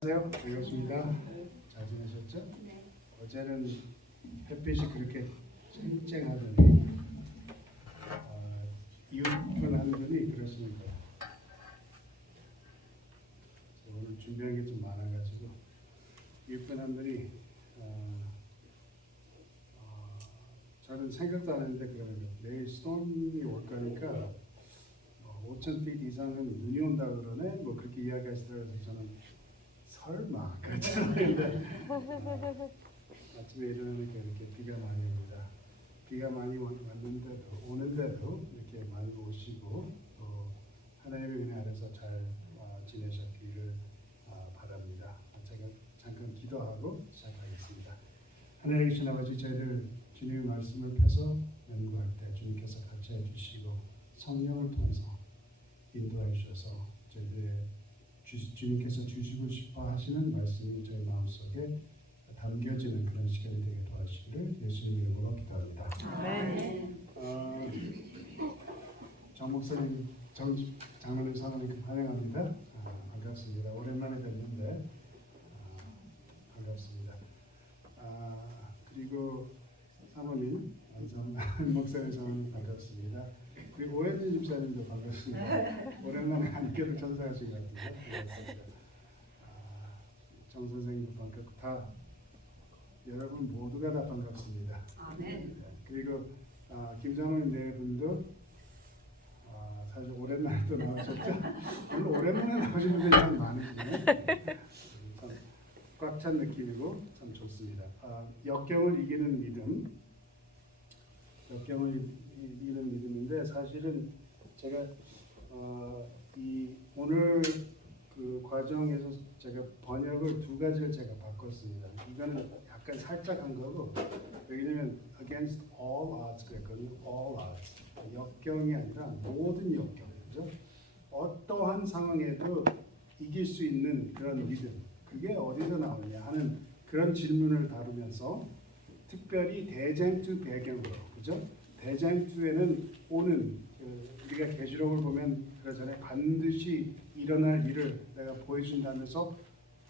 안녕하세요. 반갑습니다. 잘 지내셨죠? 네. 어제는 햇빛이 그렇게 쨍쨍하더니 이웃분 한 분이 그러시는 거예요. 오늘 준비한 게 좀 많아가지고 이웃분 한 분이 저는 생각도 안 했는데 그러는 거예요. 내일 스톰이 올 거니까 5,000feet 이상은 눈이 온다 그러네. 뭐 그렇게 이야기하시더라고요. 저는 설마 그렇잖아요. 아침에 일어나니까 이렇게 비가 많이 옵니다. 비가 많이 오는데도 이렇게 많이 오시고 또 하나님의 은혜 아래서 잘 지내셨기를 바랍니다. 제가 잠깐 기도하고 시작하겠습니다. 하나님 계신 아버지, 저희들 주님의 말씀을 펴서 연구할 때 주님께서 같이 해주시고 성령을 통해서 인도해 주셔서 저희들의 주님께서 주시고 싶어 하시는 말씀이 저희 마음속에 담겨지는 그런 시간이 되게 도와주시기를 예수님 이름으로 기도합니다. 정 목사님, 장로님 사모님 환영합니다. 반갑습니다. 오랜만에 뵙는데 반갑습니다. 그리고 사모님, 목사님 사모님 반갑습니다. 그리고 오현진 집사님도 반갑습니다. 오랜만에 함께도 천사하신 것 같은데 반갑습니다. 정 선생님도 반갑고 다 여러분 모두가 다 반갑습니다. 아멘. 그리고 김장훈 네 분도 사실 오랜만에 또 나오셨죠? 오늘 오랜만에 나오신 분들이 참 많으시네요. 꽉 찬 느낌이고 참 좋습니다. 역경을 이기는 믿음. 역경을 이기는 믿음인데 사실은 제가 이 오늘 그 과정에서 제가 번역을 두 가지를 제가 바꿨습니다. 이거는 약간 살짝 한 거고 왜냐면 against all odds 그랬거든요. all odds 역경이 아니라 모든 역경, 그죠? 어떠한 상황에도 이길 수 있는 그런 믿음, 그게 어디서 나오느냐 하는 그런 질문을 다루면서 특별히 대쟁투 배경으로, 그죠? 대쟁투에는 오는 우리가 계시록을 보면 그러잖아요. 반드시 일어날 일을 내가 보여준다면서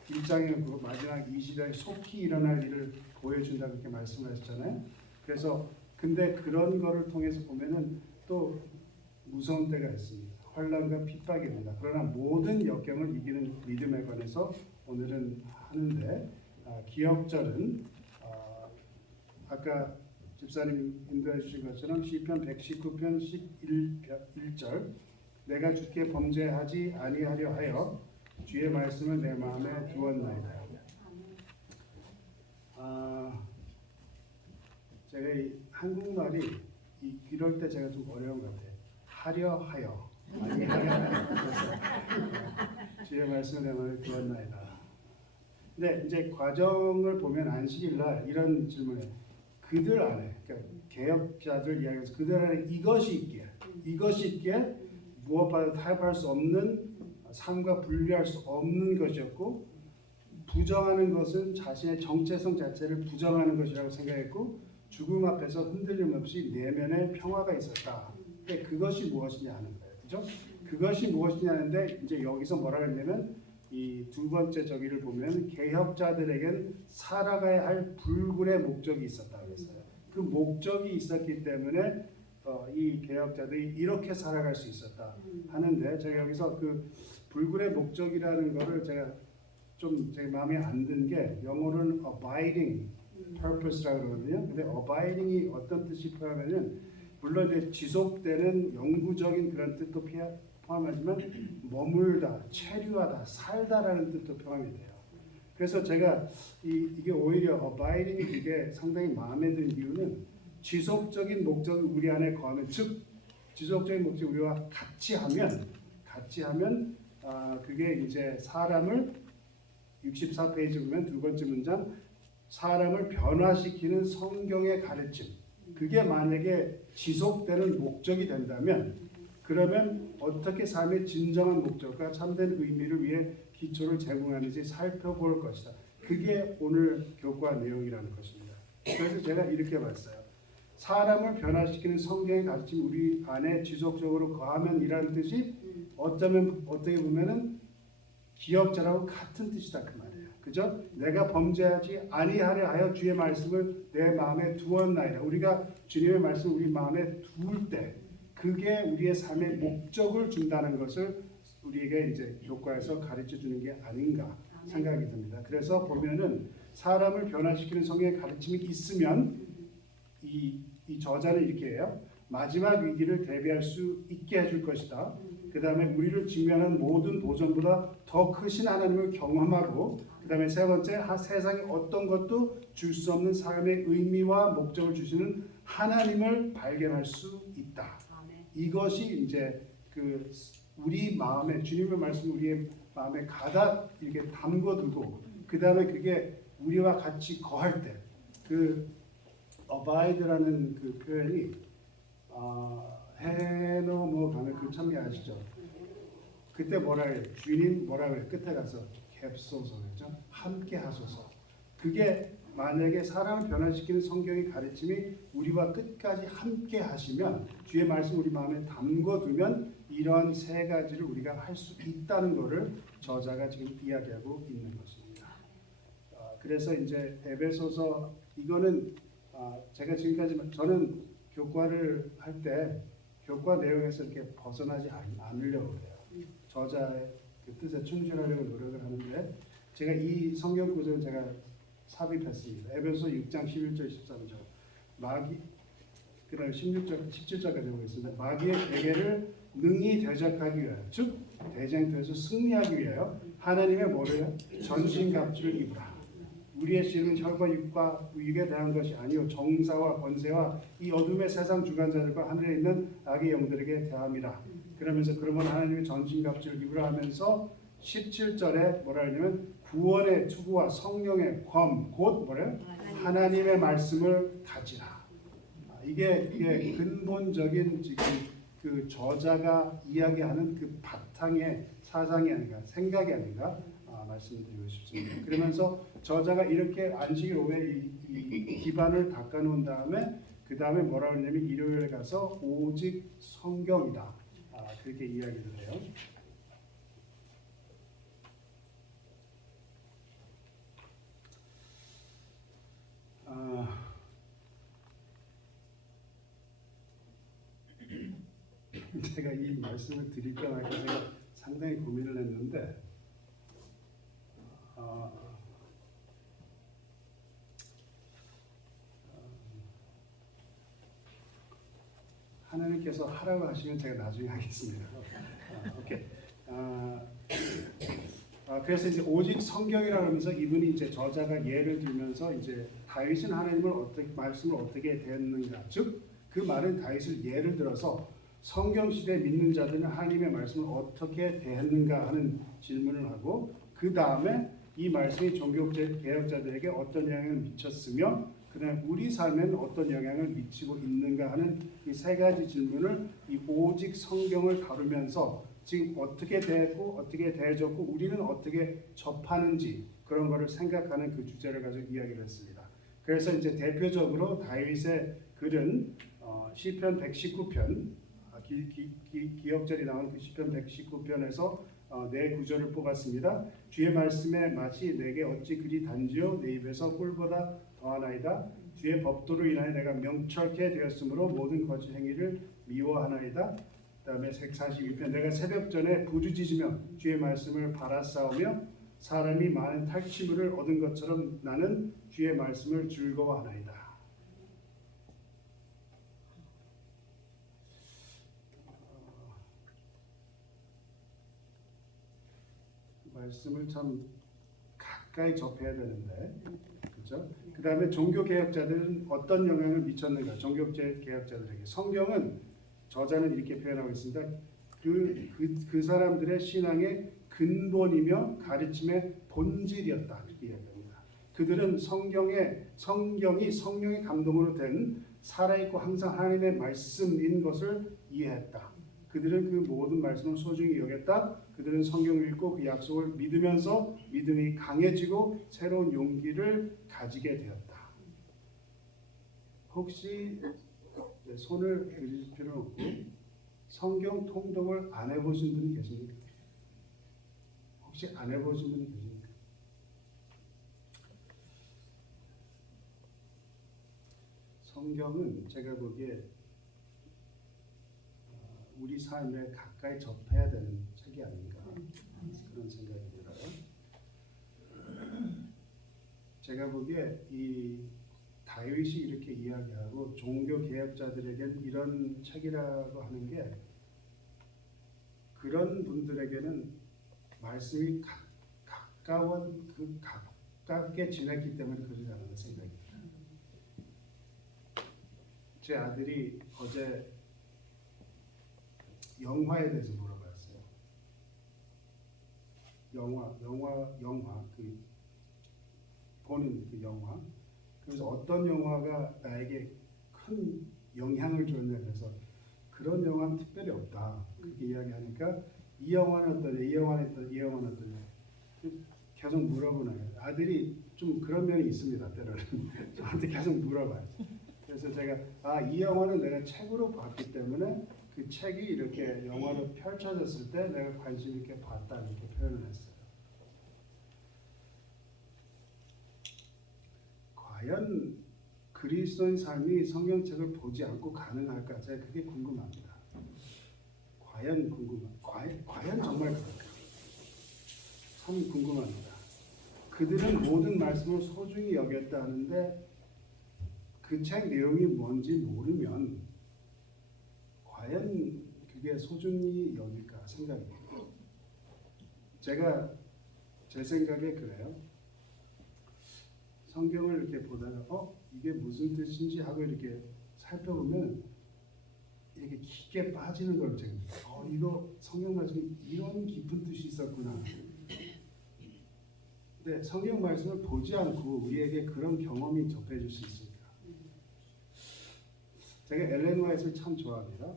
1장에 그 마지막 이 시대에 속히 일어날 일을 보여준다 그렇게 말씀하셨잖아요. 그래서 근데 그런 거를 통해서 보면은 또 무서운 때가 있습니다. 환난과 핍박입니다. 그러나 모든 역경을 이기는 믿음에 관해서 오늘은 하는데 기억절은 아까 집사님 인도해 주신 것처럼 시편 119편 11절 내가 주께 범죄하지 아니하려 하여 주의 말씀을 내 마음에 두었나이다. 제가 이 한국말이 이럴 때 제가 좀 어려운 것 같아요. 하려 하여 아니하려 하여 주의 말씀을 내 마음에 두었나이다. 근데 이제 과정을 보면 안식일날 이런 질문에 그들 안에, 그러니까 개혁자들 이야기에서 그들 안에 이것이 있기에 무엇과도 타협할 수 없는 삶과 분리할 수 없는 것이었고 부정하는 것은 자신의 정체성 자체를 부정하는 것이라고 생각했고 죽음 앞에서 흔들림 없이 내면에 평화가 있었다. 근데 그것이 무엇이냐 하는 거예요, 그죠? 그것이 무엇이냐 하는데 이제 여기서 뭐라 했냐면 이 두 번째 저기를 보면 개혁자들에겐 살아가야 할 불굴의 목적이 있었다 그랬어요. 그 목적이 있었기 때문에 이 개혁자들이 이렇게 살아갈 수 있었다 하는데 제가 여기서 그 불굴의 목적이라는 거를 제가 좀 제 마음에 안 든 게 영어로는 abiding purpose라고 그러거든요. 근데 abiding이 어떤 뜻이 포함하면 물론 이제 지속되는 영구적인 그런 뜻도 포함하지만 머물다, 체류하다, 살다라는 뜻도 포함이 돼요. 그래서 제가 이게 오히려 abiding이 이게 상당히 마음에 든 이유는 지속적인 목적이 우리 안에 거하면, 즉 지속적인 목적이 우리와 같이 하면 그게 이제 사람을 64페이지 보면 두 번째 문장 사람을 변화시키는 성경의 가르침, 그게 만약에 지속되는 목적이 된다면 그러면 어떻게 삶의 진정한 목적과 참된 의미를 위해 기초를 제공하는지 살펴볼 것이다. 그게 오늘 교과 내용이라는 것입니다. 그래서 제가 이렇게 봤어요. 사람을 변화시키는 성경의 가르침이 우리 안에 지속적으로 거하면이라는 뜻이 어쩌면 어떻게 보면은 기억자라고 같은 뜻이다 그 말이에요. 그죠? 내가 범죄하지 아니하려 하여 주의 말씀을 내 마음에 두었나이다. 우리가 주님의 말씀을 우리 마음에 두을 때 그게 우리의 삶의 목적을 준다는 것을 우리에게 이제 교과에서 가르쳐 주는 게 아닌가 생각이 듭니다. 그래서 보면은 사람을 변화시키는 성경의 가르침이 있으면 이 저자는 이렇게 해요. 마지막 위기를 대비할 수 있게 해줄 것이다. 그 다음에 우리를 직면한 모든 도전보다 더 크신 하나님을 경험하고 그 다음에 세 번째 세상에 어떤 것도 줄 수 없는 삶의 의미와 목적을 주시는 하나님을 발견할 수 있다. 이것이 이제 그 우리 마음에 주님의 말씀 우리의 마음에 가득 이렇게 담궈두고 그 다음에 그게 우리와 같이 거할 때 그 어바이드라는 그 표현이 해 넘어가는 그 참여 아시죠? 그때 뭐라 해요? 주님 뭐라 그래? 끝에 가서 갭소서 그죠? 함께 하소서. 그게 만약에 사람을 변화시키는 성경의 가르침이 우리와 끝까지 함께 하시면 주의 말씀 우리 마음에 담궈두면 이러한 세 가지를 우리가 할 수 있다는 것을 저자가 지금 이야기하고 있는 것입니다. 그래서 이제 에베소서 이거는 제가 지금까지 저는 교과를 할 때 교과 내용에서 이렇게 벗어나지 않으려고 해요. 저자의 그 뜻에 충실하려고 노력을 하는데 제가 이 성경 구절을 제가 삽입했습니다. 에베소 6장 11절 13절 마귀 그다음 16절 17절까지 보겠습니다. 마귀의 계계를 능히 대적하기 위하여 즉 대쟁터에서 승리하기 위하여 하나님의 뭐래요? 전신갑주를 입으라. 우리의 씨름은 혈과 육과 육에 대한 것이 아니요 정사와 권세와 이 어둠의 세상 주관자들과 하늘에 있는 악의 영들에게 대함이라. 그러면서 그러면 하나님의 전신갑주를 입으라 하면서 17절에 뭐라 하냐면 구원의 투구와 성령의 검 곧 뭐래요? 하나님의 말씀을 가지라. 이게 근본적인 지금 그 저자가 이야기하는 그 바탕의 사상이 아닌가 생각이 아닌가 말씀드리고 싶습니다. 그러면서 저자가 이렇게 안식일 오후에 이 기반을 닦아놓은 다음에 그 다음에 뭐라 그러냐면 일요일에 가서 오직 성경이다 그렇게 이야기를 해요. 제가 이 말씀을 드릴까 말까 제가 상당히 고민을 했는데 하나님께서 하라고 하시면 제가 나중에 하겠습니다. 오케이. 그래서 이제 오직 성경이라 하면서 이분이 이제 저자가 예를 들면서 이제 다윗은 하나님을 말씀을 어떻게 대했는가, 즉 그 말은 다윗을 예를 들어서 성경 시대 믿는 자들은 하나님의 말씀을 어떻게 대했는가 하는 질문을 하고 그 다음에 이 말씀이 종교 개혁자들에게 어떤 영향을 미쳤으며 그다음에 우리 삶에는 어떤 영향을 미치고 있는가 하는 이 세 가지 질문을 이 오직 성경을 다루면서 지금 어떻게 대했고 어떻게 대해졌고 우리는 어떻게 접하는지 그런 거를 생각하는 그 주제를 가지고 이야기를 했습니다. 그래서 이제 대표적으로 다윗의 글은 시편 119편 기억절이 나온 그 시편 119편에서 네 구절을 뽑았습니다. 주의 말씀의 맛이 내게 어찌 그리 단지요 내 입에서 꿀보다 더하나이다. 주의 법도로 인하여 내가 명철케 되었으므로 모든 거짓 행위를 미워하나이다. 그다음에 142편 내가 새벽 전에 부르짖으며 주의 말씀을 바라싸우며 사람이 많은 탈취물을 얻은 것처럼 나는 주의 말씀을 즐거워하나이다. 말씀을 참 가까이 접해야 되는데, 그렇죠? 그 다음에 종교 개혁자들은 어떤 영향을 미쳤는가? 종교 개혁자들에게 성경은 저자는 이렇게 표현하고 있습니다. 그 사람들의 신앙의 근본이며 가르침의 본질이었다 이렇게 이야기합니다. 그들은 성경이 성령의 감동으로 된 살아있고 항상 하나님의 말씀인 것을 이해했다. 그들은 그 모든 말씀을 소중히 여겼다. 그들은 성경을 읽고 그 약속을 믿으면서 믿음이 강해지고 새로운 용기를 가지게 되었다. 혹시 손을 들이실 필요는 없고 성경 통독을 안 해보신 분이 계십니까? 혹시 안 해보신 분이 계십니까? 성경은 제가 보기에 우리 삶에 가까이 접해야 되는 책이 아닌가 그런 생각이 들어요. 제가 보기에 이 다윗이 이렇게 이야기하고 종교 개혁자들에겐 이런 책이라고 하는 게 그런 분들에게는 말씀이 가깝게 지냈기 때문에 그러지 않나 생각이 들어요. 제 아들이 어제 영화에 대해서 물어봤어요. 영화 그 보는 그 영화. 그래서 어떤 영화가 나에게 큰 영향을 줬냐 그래서 그런 영화는 특별히 없다. 그렇게 이야기하니까 이 영화는 어떠냐, 이 영화는 어떠냐, 이 영화는 어떠냐. 계속 물어보나요. 아들이 좀 그런 면이 있습니다. 때로는 저한테 계속 물어봐요. 그래서 제가 이 영화는 내가 책으로 봤기 때문에 그 책이 이렇게 영화로 펼쳐졌을 때 내가 관심 있게 봤다 이렇게 표현을 했어요. 과연 그리스도인 삶이 성경책을 보지 않고 가능할까? 제가 그게 궁금합니다. 과연 정말 그럴까? 참 궁금합니다. 그들은 모든 말씀을 소중히 여겼다 하는데 그 책 내용이 뭔지 모르면 과연 그게 소중히 여길까 생각이 들어요. 제가 제 생각에 그래요. 성경을 이렇게 보다가 이게 무슨 뜻인지 하고 이렇게 살펴보면 이렇게 깊게 빠지는 걸 제가 이거 성경 말씀이 이런 깊은 뜻이 있었구나. 근데 성경 말씀을 보지 않고 우리에게 그런 경험이 접해질 수 있습니다. 제가 엘렌 화이트를 참 좋아합니다.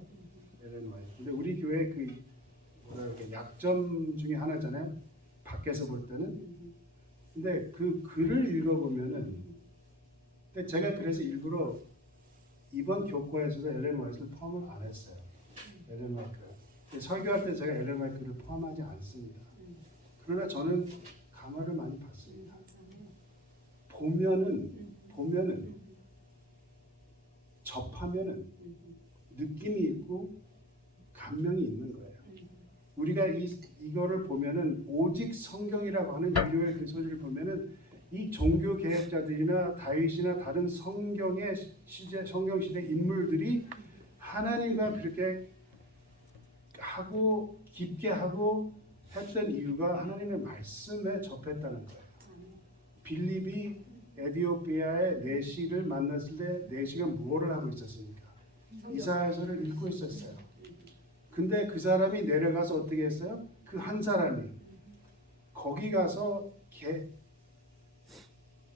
엘렌 화이트. 근데 우리 교회 그 약점 중에 하나잖아요. 밖에서 볼 때는. 근데 그 글을 읽어보면은, 근데 제가 그래서 일부러 이번 교과에서도 엘렌 화이트를 포함을 안 했어요. 엘렌 화이트. 설교할 때 제가 엘렌 화이트를 포함하지 않습니다. 그러나 저는 감화를 많이 받습니다. 보면은 접하면은 느낌이 있고 감명이 있는 거예요. 우리가 이거를 보면은 오직 성경이라고 하는 인류의 그 소리를 보면은 이 종교 개혁자들이나 다윗이나 다른 성경 시대 인물들이 하나님과 그렇게 하고 깊게 하고 했던 이유가 하나님의 말씀에 접했다는 거예요. 빌립이 에디오피아의 내시를 만났을 때 내시가 뭐를 하고 있었습니까? 이사야서를 읽고 있었어요. 근데 그 사람이 내려가서 어떻게 했어요? 그 한 사람이 거기 가서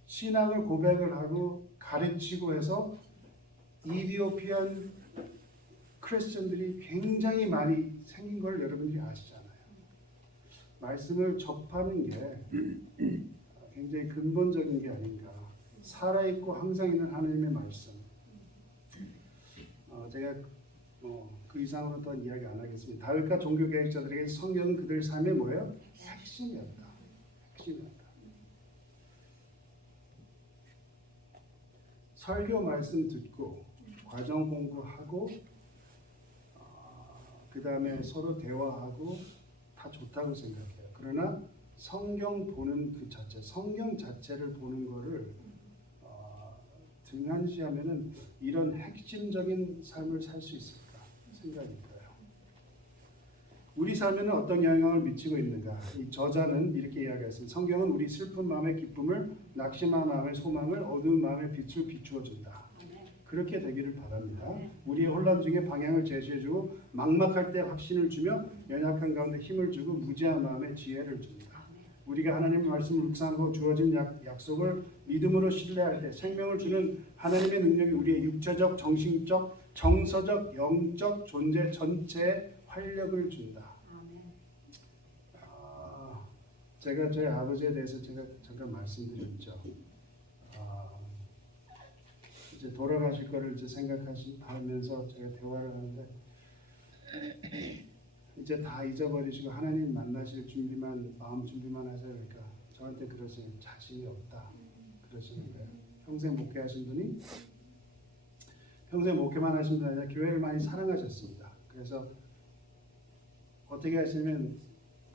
신앙을 고백을 하고 가르치고 해서 이디오피안 크리스천들이 굉장히 많이 생긴 걸 여러분들이 아시잖아요. 말씀을 접하는 게 굉장히 근본적인 게 아닌가. 살아있고 항상 있는 하나님의 말씀. 제가 그 이상으로 더 이야기 안 하겠습니다. 다윗과 종교 개혁자들에게 성경은 그들 삶의 뭐예요? 핵심이었다. 설교 말씀 듣고 과정 공부하고 그 다음에 서로 대화하고 다 좋다고 생각해요. 그러나 성경 보는 그 자체, 성경 자체를 보는 거를 등한시하면은 이런 핵심적인 삶을 살 수 있을까 생각이 들어요. 우리 삶에는 어떤 영향을 미치고 있는가? 이 저자는 이렇게 이야기했습니다. 성경은 우리 슬픈 마음의 기쁨을, 낙심한 마음의 소망을, 어두운 마음의 빛을 비추어 준다. 그렇게 되기를 바랍니다. 우리의 혼란 중에 방향을 제시해주고 막막할 때 확신을 주며 연약한 가운데 힘을 주고 무지한 마음에 지혜를 줍니다. 우리가 하나님의 말씀을 묵상하고 주어진 약속을 믿음으로 신뢰할 때 생명을 주는 하나님의 능력이 우리의 육체적, 정신적, 정서적, 영적 존재 전체에 활력을 준다. 제가 저희 아버지에 대해서 제가 잠깐 말씀드렸죠. 이제 돌아가실 거를 이제 생각하면서 제가 대화를 하는데 이제 다 잊어버리시고 하나님 만나실 준비만 마음 준비만 하세요. 그러니까 저한테 그러시는 자신이 없다 그러시는 거예요. 평생 목회하신 분이 평생 목회만 하신 분이 아니라 교회를 많이 사랑하셨습니다. 그래서 어떻게 하시면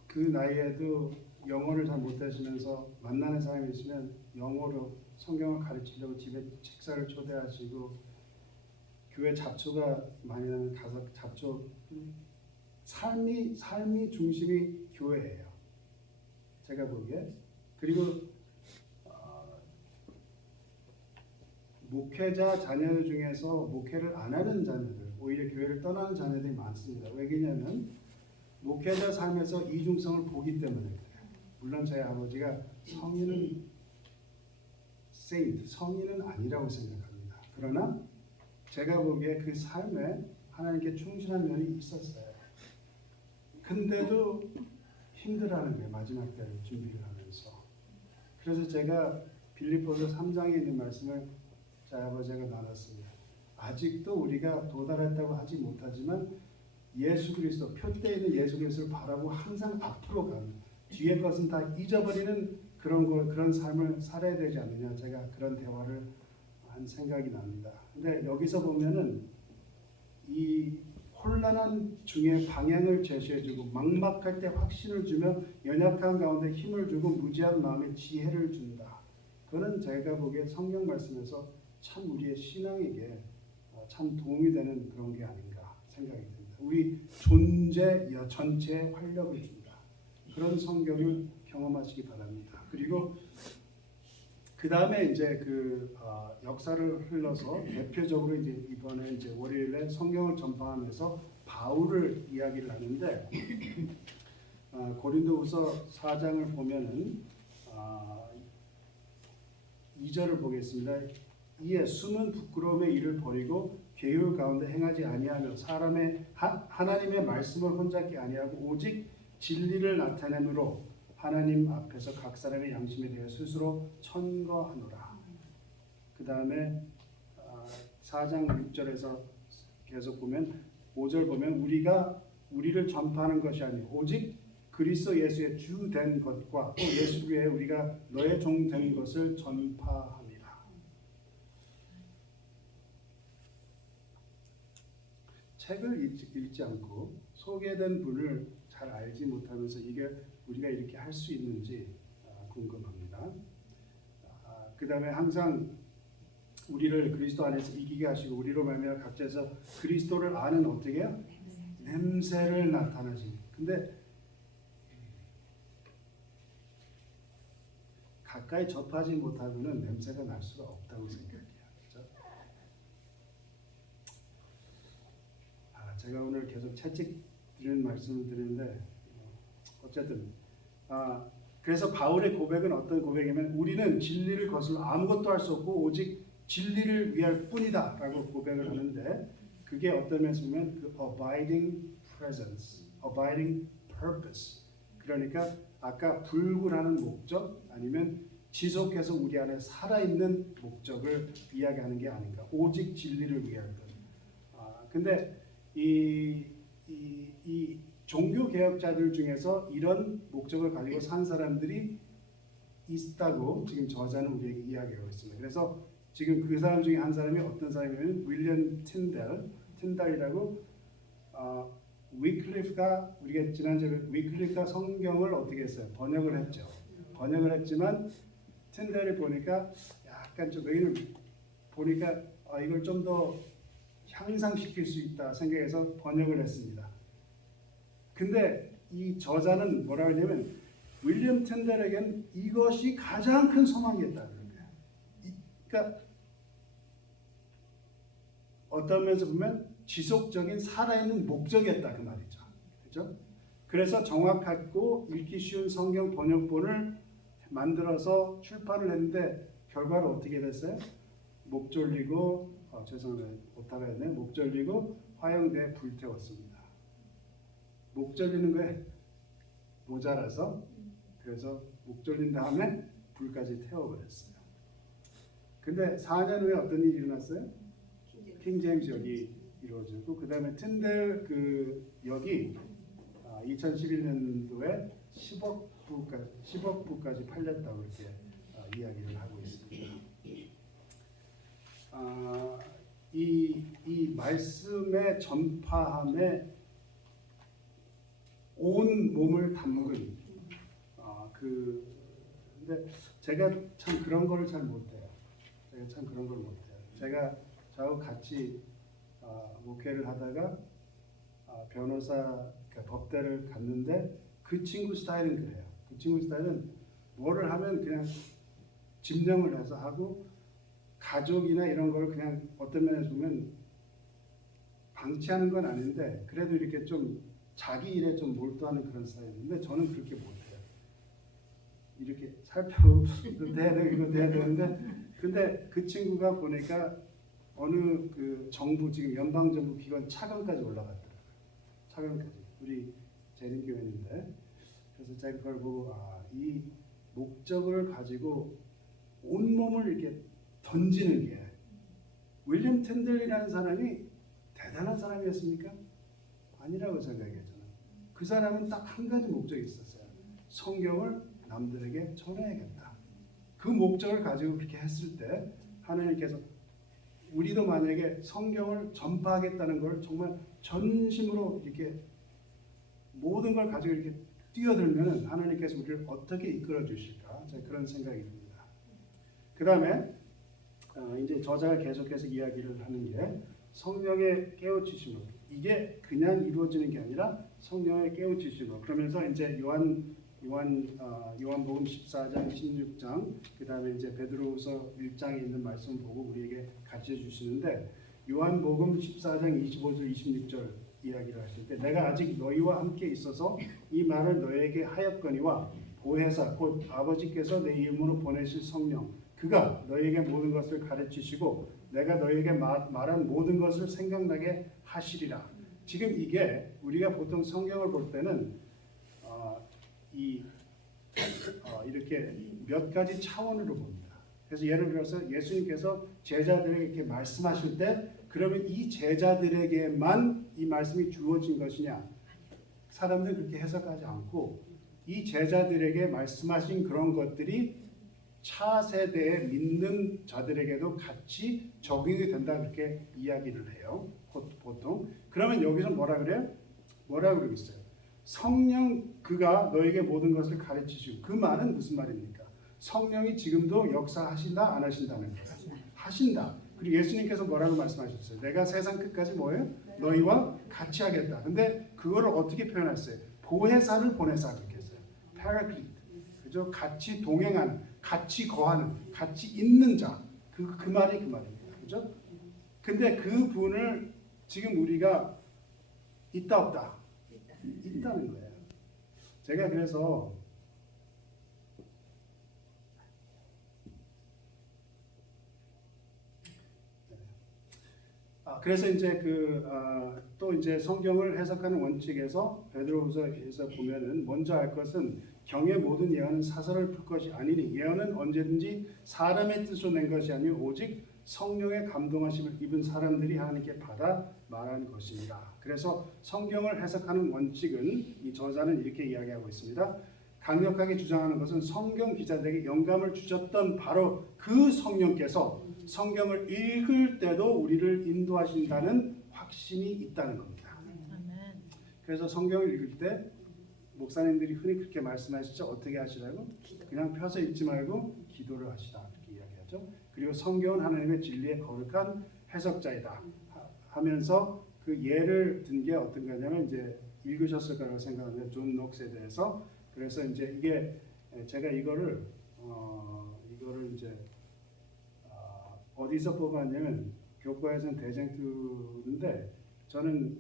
그 나이에도 영어를 잘 못하시면서 만나는 사람이 있으면 영어로 성경을 가르치려고 집에 책사를 초대하시고 교회 잡초가 많이 나면 가서 잡초 삶이 중심이 교회예요. 제가 보기에. 그리고 목회자 자녀 중에서 목회를 안 하는 자녀들, 오히려 교회를 떠나는 자녀들이 많습니다. 왜냐하면 목회자 삶에서 이중성을 보기 때문에 그래요. 물론 저희 아버지가 성인은 성인은 아니라고 생각합니다. 그러나 제가 보기에 그 삶에 하나님께 충실한 면이 있었어요. 근데도 힘들어하는 거예요. 마지막 때를 준비를 하면서. 그래서 제가 빌립보서 3장에 있는 말씀을 저희 아버지가 나눴습니다. 아직도 우리가 도달했다고 하지 못하지만 예수 그리스도, 표대에 있는 예수 그리스도를 바라보고 항상 앞으로 가는, 뒤의 것은 다 잊어버리는 그런 삶을 살아야 되지 않느냐. 제가 그런 대화를 한 생각이 납니다. 근데 여기서 보면은 이 혼란한 중에 방향을 제시해주고 막막할 때 확신을 주며 연약한 가운데 힘을 주고 무지한 마음에 지혜를 준다. 그거는 제가 보기에 성경 말씀에서 참 우리의 신앙에게 참 도움이 되는 그런 게 아닌가 생각이 듭니다. 우리 존재 전체에 활력을 준다. 그런 성경을 경험하시기 바랍니다. 그리고 그 다음에 이제 그 역사를 흘러서 대표적으로 이제 이번에 이제 월요일에 성경을 전파하면서 바울을 이야기를 하는데 고린도후서 4장을 보면은 2절을 보겠습니다. 이에 숨은 부끄러움의 일을 버리고 계율 가운데 행하지 아니하며 하나님의 말씀을 혼잡게 아니하고 오직 진리를 나타내므로 하나님 앞에서 각 사람의 양심에 대해 스스로 천거하노라. 그 다음에 4장 6절에서 계속 보면 5절 보면 우리를 전파하는 것이 아니고 오직 그리스도 예수의 주 된 것과 또 예수 위에 우리가 너의 종 된 것을 전파함이라. 책을 읽지 않고 소개된 분을 잘 알지 못하면서 이게 우리가 이렇게 할 수 있는지 궁금합니다. 그 다음에 항상 우리를 그리스도 안에서 이기게 하시고 우리로 말미암아 각자에서 그리스도를 아는 어떻게 해요? 냄새를 나타내십니다. 근데 가까이 접하지 못하고는 냄새가 날 수가 없다고 생각해요. 그렇죠? 제가 오늘 계속 채찍 드리는 말씀을 드리는데 어쨌든 그래서 바울의 고백은 어떤 고백이냐면 우리는 진리를 거슬러 아무것도 할 수 없고 오직 진리를 위할 뿐이다 라고 고백을 하는데 그게 어떤 면에서 보면 그 abiding presence, abiding purpose, 그러니까 아까 불굴하는 목적 아니면 지속해서 우리 안에 살아있는 목적을 이야기하는 게 아닌가. 오직 진리를 위할 것. 근데 이 종교 개혁자들 중에서 이런 목적을 가지고 산 사람들이 있다고 지금 저자는 우리에게 이야기하고 있습니다. 그래서 지금 그 사람 중에 한 사람이 어떤 사람이냐면 윌리엄 틴달이라고 위클리프가 우리가 지난주에 위클리프가 성경을 어떻게 했어요? 번역을 했죠. 번역을 했지만 틴달을 보니까 약간 좀 여기는 보니까 이걸 좀 더 향상시킬 수 있다 생각해서 번역을 했습니다. 근데 이 저자는 뭐라고 하냐면 윌리엄 틴달에겐 이것이 가장 큰 소망이었다는 거예요. 그러니까 어떤 면에서 보면 지속적인 살아있는 목적이었다 그 말이죠. 그렇죠? 그래서 정확하고 읽기 쉬운 성경 번역본을 만들어서 출판을 했는데 결과로 어떻게 됐어요? 목 졸리고 죄송해요. 오타가 있네. 목 졸리고 화형대에 불태웠습니다. 목 졸리는 거에 모자라서 그래서 목 졸린 다음에 불까지 태워버렸어요. 근데 4년 후에 어떤 일이 일어났어요? 킹제임스 역이 이루어지고 그 다음에 틴델 그 역이 2011년도에 10억 부까지 팔렸다고 이렇게 이야기를 하고 있습니다. 이 말씀의 전파함에 온 몸을 담근 근데 제가 참 그런 걸 잘 못해요. 제가 저하고 같이 목회를 하다가 변호사 법대를 갔는데 그 친구 스타일은 그래요. 그 친구 스타일은 뭐를 하면 그냥 집념을 해서 하고 가족이나 이런 걸 그냥 어떤 면에서 보면 방치하는 건 아닌데 그래도 이렇게 좀 자기 일에 좀 몰두하는 그런 스타일인데 저는 그렇게 못해요. 이렇게 살펴도 돼야 되고 이거 돼야 되는데 근데 그 친구가 보니까 어느 그 정부 지금 연방정부 기관 차관까지 올라갔더라고요. 차관까지 우리 재림교회인데 그래서 제가 그걸 보고 이 목적을 가지고 온몸을 이렇게 던지는 게 윌리엄 텐들이라는 사람이 대단한 사람이었습니까? 아니라고 생각해요. 저는 그 사람은 딱 한 가지 목적이 있었어요. 성경을 남들에게 전해야겠다. 그 목적을 가지고 그렇게 했을 때 하나님께서 우리도 만약에 성경을 전파하겠다는 걸 정말 전심으로 이렇게 모든 걸 가지고 이렇게 뛰어들면은 하나님께서 우리를 어떻게 이끌어 주실까? 제가 그런 생각이 듭니다. 그 다음에 이제 저자가 계속해서 이야기를 하는 게 성령의 깨우치심으로 이게 그냥 이루어지는 게 아니라 성령의 깨우치심으로 그러면서 이제 요한복음 14장, 16장 그 다음에 이제 베드로후서 1장에 있는 말씀 보고 우리에게 가르쳐 주시는데 요한복음 14장 25절 26절 이야기를 하실 때 내가 아직 너희와 함께 있어서 이 말을 너희에게 하였거니와 보혜사 곧 아버지께서 내 이름으로 보내실 성령 그가 너희에게 모든 것을 가르치시고 내가 너희에게 말한 모든 것을 생각나게 하시리라. 지금 이게 우리가 보통 성경을 볼 때는 이렇게 몇 가지 차원으로 봅니다. 그래서 예를 들어서 예수님께서 제자들에게 이렇게 말씀하실 때 그러면 이 제자들에게만 이 말씀이 주어진 것이냐? 사람들은 그렇게 해석하지 않고 이 제자들에게 말씀하신 그런 것들이 차세대에 믿는 자들에게도 같이 적용이 된다 그렇게 이야기를 해요. 보통. 그러면 여기서 뭐라 그래요? 뭐라 그러겠어요? 성령 그가 너에게 모든 것을 가르치시고 그 말은 무슨 말입니까? 성령이 지금도 역사하신다 안 하신다는 거예요. 하신다. 그리고 예수님께서 뭐라고 말씀하셨어요? 내가 세상 끝까지 뭐예요? 너희와 같이 하겠다. 근데 그거를 어떻게 표현했어요? 보혜사를 보내사 그렇게 했어요. Paraclete. 그죠? 같이 동행하는, 같이 거하는, 같이 있는 자. 그 말이 그 말입니다. 그죠? 근데 그 분을 지금 우리가 있다 없다? 있다는 거예요. 제가 그래서 그래서 이제 또 이제 성경을 해석하는 원칙에서 베드로후서에서 보면은 먼저 할 것은 경의 모든 예언은 사설을 풀 것이 아니니 예언은 언제든지 사람의 뜻으로 낸 것이 아니요 오직 성령의 감동하심을 입은 사람들이 하나님께 받아 말하는 것입니다. 그래서 성경을 해석하는 원칙은 이 저자는 이렇게 이야기하고 있습니다. 강력하게 주장하는 것은 성경 기자들에게 영감을 주셨던 바로 그 성령께서 성경을 읽을 때도 우리를 인도하신다는 확신이 있다는 겁니다. 그래서 성경을 읽을 때 목사님들이 흔히 그렇게 말씀하시죠. 어떻게 하시라고? 그냥 펴서 읽지 말고 기도를 하시라 이렇게 이야기하죠. 그리고 성경은 하나님의 진리의 거룩한 해석자이다 하면서 그 예를 든 게 어떤 거냐면 이제 읽으셨을 거라고 생각하는데 존 녹스에 대해서 그래서 이제 이게 제가 이거를 이제 어디서 뽑았냐면 교과에서는 대쟁투인데 저는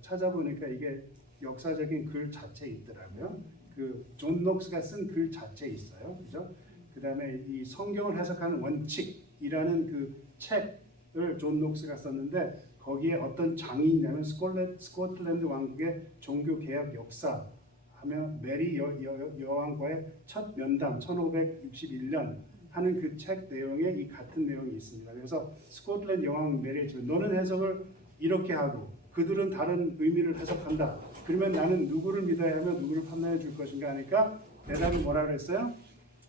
찾아보니까 이게 역사적인 글 자체에 있더라고요. 그 존 녹스가 쓴 글 자체에 있어요. 그죠? 그다음에 이 성경을 해석하는 원칙이라는 그 책을 존 녹스가 썼는데 거기에 어떤 장이 있냐면 스코틀랜드 왕국의 종교 개혁 역사 하며 메리 여왕과의 첫 면담 1561년 하는 그 책 내용에 이 같은 내용이 있습니다. 그래서 스코틀랜드 여왕 메리 너는 해석을 이렇게 하고 그들은 다른 의미를 해석한다. 그러면 나는 누구를 믿어야 하며 누구를 판단해 줄 것인가 하니까 대답이 뭐라 그랬어요?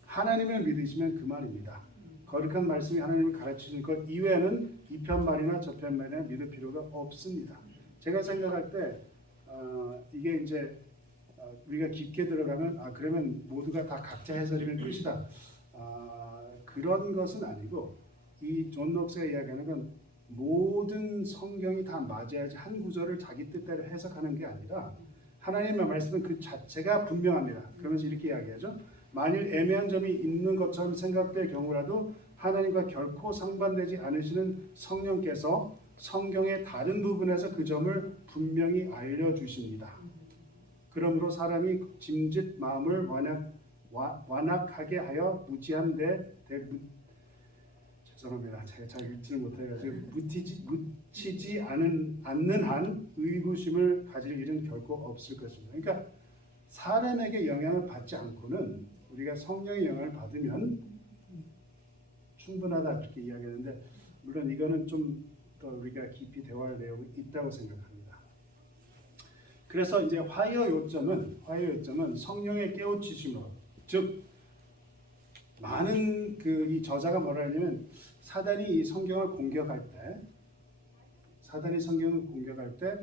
하나님을 믿으시면 그만입니다. 거룩한 말씀이 하나님을 가르치는 것 이외에는 이 편말이나 저 편말이나 믿을 필요가 없습니다. 제가 생각할 때 이게 이제 우리가 깊게 들어가면 그러면 모두가 다 각자 해석이면 끝이다. 그런 것은 아니고 이 존 녹스가 이야기하는 건 모든 성경이 다 맞아야지 한 구절을 자기 뜻대로 해석하는 게 아니라 하나님의 말씀은 그 자체가 분명합니다. 그러면서 이렇게 이야기하죠. 만일 애매한 점이 있는 것처럼 생각될 경우라도 하나님과 결코 상반되지 않으시는 성령께서 성경의 다른 부분에서 그 점을 분명히 알려주십니다. 그러므로 사람이 짐짓 마음을 완악하게 하여 무지한 죄송합니다. 제가 잘 읽지를 못해가지고 묻히지 않는 한 의구심을 가질 일은 결코 없을 것입니다. 그러니까 사람에게 영향을 받지 않고는 우리가 성령의 영향을 받으면 충분하다 이렇게 이야기하는데 물론 이거는 좀 더 우리가 깊이 대화할 내용이 있다고 생각합니다. 그래서 이제 화해의 요점은 성령의 깨우치심으로 즉 많은 이 저자가 뭐라 하냐면 사단이 이 성경을 공격할 때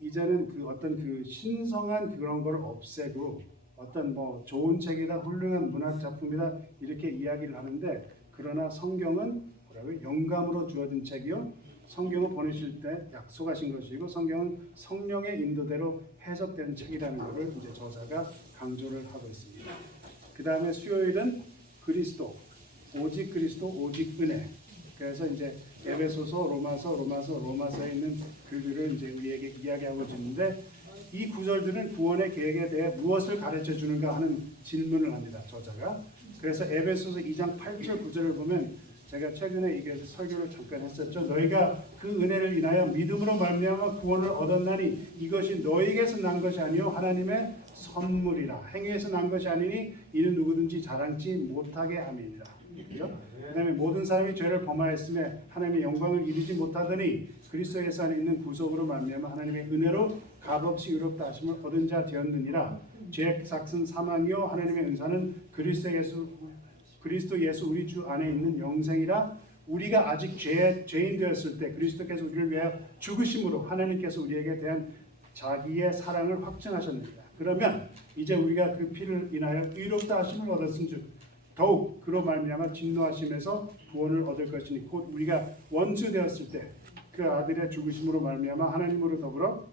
이제는 어떤 신성한 그런 걸 없애고 어떤 좋은 책이다 훌륭한 문학 작품이다 이렇게 이야기를 하는데 그러나 성경은 뭐라고요? 영감으로 주어진 책이요. 성경을 보내실 때 약속하신 것이고 성경은 성령의 인도대로 해석되는 책이라는 것을 이제 저자가 강조를 하고 있습니다. 그 다음에 수요일은 그리스도, 오직 은혜. 그래서 이제 에베소서, 로마서에 있는 글들을 이제 우리에게 이야기하고 있는데 이 구절들은 구원의 계획에 대해 무엇을 가르쳐 주는가 하는 질문을 합니다. 저자가. 그래서 에베소서 2장 8절 9절을 보면 제가 최근에 이게 설교를 잠깐 했었죠. 너희가 그 은혜를 인하여 믿음으로 말미암아 구원을 얻었나니 이것이 너희에게서 난 것이 아니요 하나님의 선물이라. 행위에서 난 것이 아니니 이는 누구든지 자랑치 못하게 함이니라. 그다음에 모든 사람이 죄를 범하였음에 하나님의 영광을 이루지 못하더니 그리스도 예수 안에 있는 구속으로 말미암아 하나님의 은혜로 값없이 의롭다 하심을 얻은 자 되었느니라. 죄의 삭은 사망이요 하나님의 은사는 그리스도 예수 우리 주 안에 있는 영생이라. 우리가 아직 죄인 되었을 때 그리스도께서 우리를 위하여 죽으심으로 하나님께서 우리에게 대한 자기의 사랑을 확증하셨느니라. 그러면 이제 우리가 그 피를 인하여 의롭다 하심을 얻었은즉 더욱 그로 말미암아 진노하심에서 구원을 얻을 것이니 곧 우리가 원수 되었을 때 그 아들의 죽으심으로 말미암아 하나님으로 더불어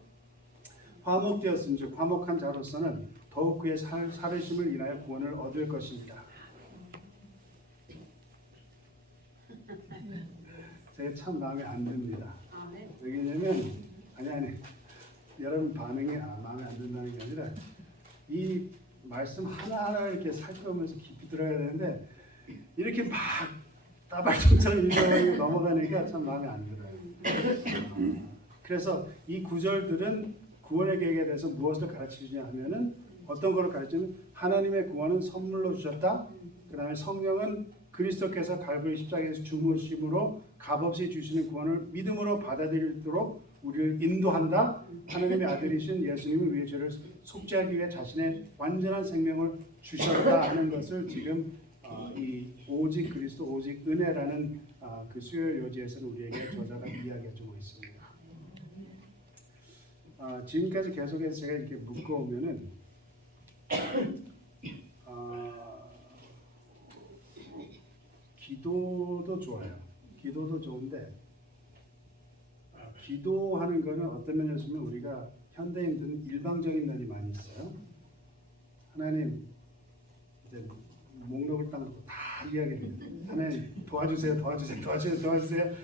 화목되었은즉 화목한 자로서는 더욱 그의 살으심을 인하여 구원을 얻을 것입니다. 제가 참 마음에 안 듭니다. 왜냐면 아니 여러분 반응이 마음에 안 든다는 게 아니라 이 말씀 하나하나 이렇게 살펴보면서 깊이 들어야 되는데 이렇게 막 따발총처럼 읽어가지고 넘어가니까 참 마음에 안 들어요. 그래서 이 구절들은 구원의 계획에 대해서 무엇을 가르치냐 하면은 어떤 것을 가르치면 하나님의 구원은 선물로 주셨다. 그 다음에 성령은 그리스도께서 갈보리 십자가에서 죽으심으로 값없이 주시는 구원을 믿음으로 받아들이도록 우리를 인도한다. 하나님의 아들이신 예수님을 우리의 죄를 속죄하기 위해 자신의 완전한 생명을 주셨다 하는 것을 지금 이 오직 그리스도 오직 은혜라는 그 수요일 요지에서는 우리에게 저자가 이야기해주고 있습니다. 지금까지 계속해서 제가 이렇게 묶어오면은 기도도 좋아요. 기도도 좋은데 기도하는 거는 어떤 면에서 보면 우리가 현대인들은 일방적인 면이 많이 있어요. 하나님 이제 목록을 딱 놓고 다 이야기해요. 하나님 도와주세요.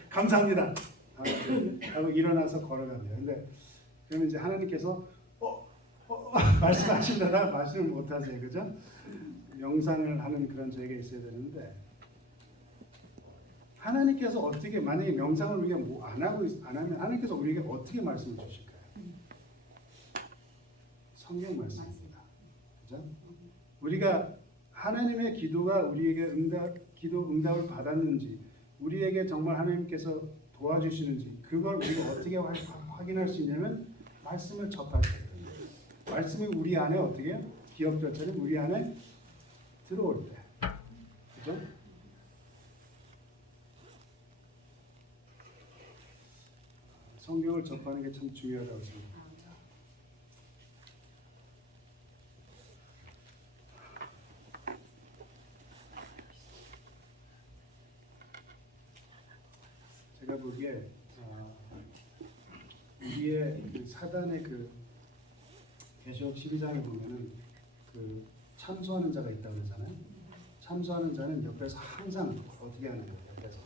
감사합니다. 하고 일어나서 걸어갑니다. 근데 그러면 이제 하나님께서 말씀하신다다 말씀을 못하세요. 그죠? 명상을 하는 그런 저희가 있어야 되는데 하나님께서 어떻게 만약에 명상을 우리가 안 하면 하나님께서 우리에게 어떻게 말씀을 주실까요? 성경 말씀입니다. 그죠? 우리가 하나님의 기도가 우리에게 기도 응답을 받았는지 우리에게 정말 하나님께서 도와주시는지 그걸 우리가 어떻게 확인할 수 있냐면 말씀을 접할 때. 말씀이 우리 안에 어떻게 해요? 기억들처럼 우리 안에 들어올 때. 그죠? 성경을 접하는 게 참 중요하다고 생각합니다. 제가 보기에 우리의 그 사단의 그 계시록 12장에 보면은 그 참소하는 자가 있다고 그러잖아요. 참소하는 자는 옆에서 항상 어떻게 하는 거예요? 옆에서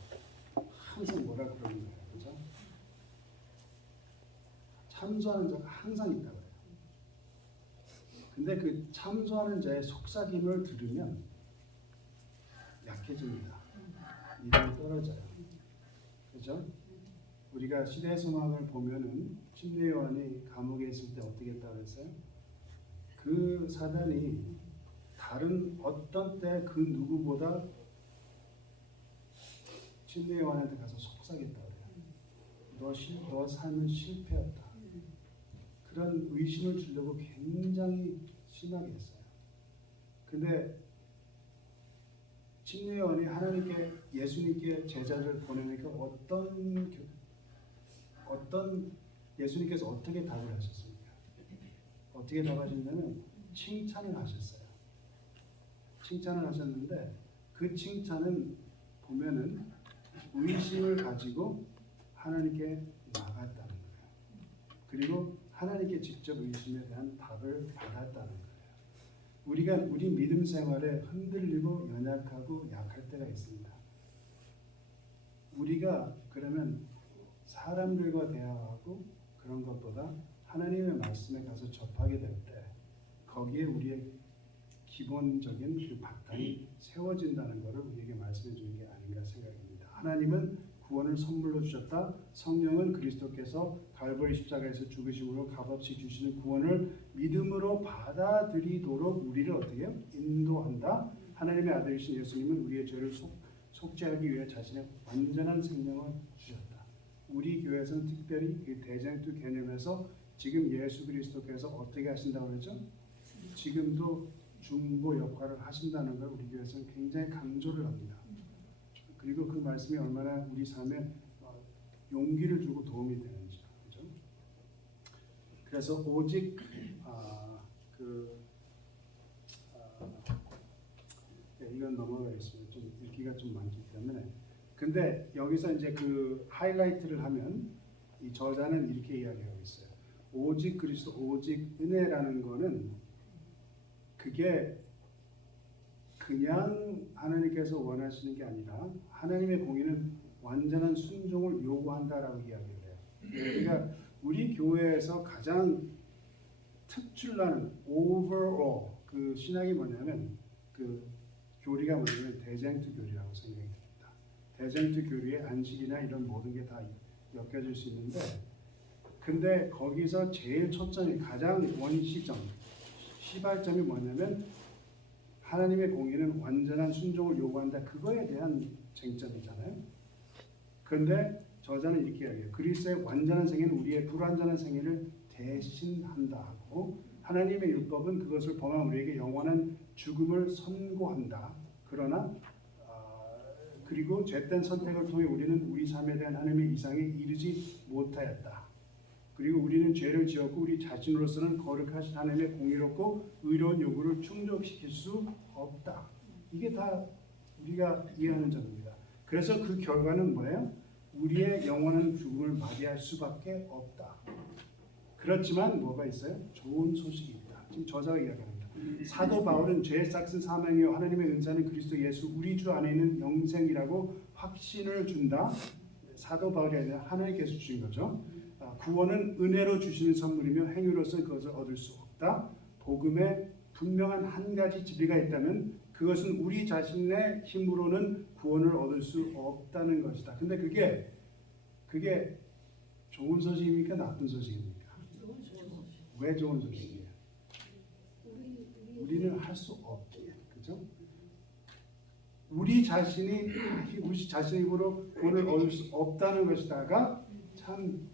항상 뭐라 그러는 거예요, 그렇죠? 참소하는 자가 항상 있다고 해요. 근데 그 참소하는 자의 속삭임을 들으면 약해집니다. 믿음이 떨어져요. 그렇죠? 우리가 시대의 소망을 보면은 침례 요한이 감옥에 있을 때 어떻게 했다고 했어요? 그 사단이 다른 어떤 때 그 누구보다 침례 요한한테 가서 속삭였다고 해요. 너 삶은 실패였다. 그런 의심을 주려고 굉장히 심하게 했어요. 근데 침례 요한이 하나님께 예수님께 제자를 보내니까 어떤 예수님께서 어떻게 답을 하셨습니까? 어떻게 답하셨냐면 칭찬을 하셨어요. 칭찬을 하셨는데 그 칭찬은 보면은 의심을 가지고 하나님께 나갔다는 거예요. 그리고 하나님께 직접 의심에 대한 답을 받았다는 거예요. 우리 믿음 생활에 흔들리고 연약하고 약할 때가 있습니다. 우리가 그러면 사람들과 대화하고 그런 것보다 하나님의 말씀에 가서 접하게 될 때 거기에 우리의 기본적인 그 바탕이 세워진다는 것을 우리에게 말씀해 주는 게 아닌가 생각합니다. 하나님은 구원을 선물로 주셨다. 성령은 그리스도께서 갈보리 십자가에서 죽으심으로 값없이 주시는 구원을 믿음으로 받아들이도록 우리를 어떻게 해요? 인도한다. 하나님의 아들이신 예수님은 우리의 죄를 속죄하기 위해 자신의 완전한 생명을 주셨다. 우리 교회에서는 특별히 그 대쟁투 개념에서 지금 예수 그리스도께서 어떻게 하신다고 그러죠? 지금도 중보 역할을 하신다는 걸 우리 교회에서는 굉장히 강조를 합니다. 그리고 그 말씀이 얼마나 우리 삶에 용기를 주고 도움이 되는지, 그렇죠? 그래서 오직 이건 넘어가겠습니다. 좀 읽기가 좀 많기 때문에. 근데 여기서 이제 그 하이라이트를 하면 이 저자는 이렇게 이야기하고 있어요. 오직 그리스도, 오직 은혜라는 거는 그게 그냥 하나님께서 원하시는 게 아니라 하나님의 공의는 완전한 순종을 요구한다라고 이야기를 해요. 그러니까 우리 교회에서 가장 특출나는 overall 그 신학이 뭐냐면 그 교리가 뭐냐면 대쟁투 교리라고 생각이 듭니다. 대쟁투 교리에 안식이나 이런 모든 게 다 엮여질 수 있는데 근데 거기서 제일 초점이 가장 원시점 시발점이 뭐냐면 하나님의 공의는 완전한 순종을 요구한다. 그거에 대한 쟁점이잖아요. 그런데 저자는 이렇게 이야기해요. 그리스도의 완전한 생애는 우리의 불완전한 생애를 대신한다 하고 하나님의 율법은 그것을 범한 우리에게 영원한 죽음을 선고한다. 그러나 그리고 죄된 선택을 통해 우리는 우리 삶에 대한 하나님의 이상에 이르지 못하였다. 그리고 우리는 죄를 지었고 우리 자신으로서는 거룩하신 하나님의 공의롭고 의로운 요구를 충족시킬 수 없다. 이게 다 우리가 이해하는 점입니다. 그래서 그 결과는 뭐예요? 우리의 영원한 죽음을 맞이할 수밖에 없다. 그렇지만 뭐가 있어요? 좋은 소식입니다. 지금 저자가 이야기합니다. 사도 바울은 죄의 싹은 사망이요 하나님의 은사는 그리스도 예수 우리 주 안에 있는 영생이라고 확신을 준다. 사도 바울이 아니라 하나님께서 주신 거죠. 구원은 은혜로 주시는 선물이며 행위로서 그것을 얻을 수 없다. 복음에 분명한 한 가지 진리가 있다면 그것은 우리 자신의 힘으로는 구원을 얻을 수 없다는 것이다. 근데 그게 좋은 소식입니까? 나쁜 소식입니까? 왜 좋은 소식이에요? 우리는 할 수 없기에, 그죠? 우리 자신의 힘으로 구원을 얻을 수 없다는 것이다가 참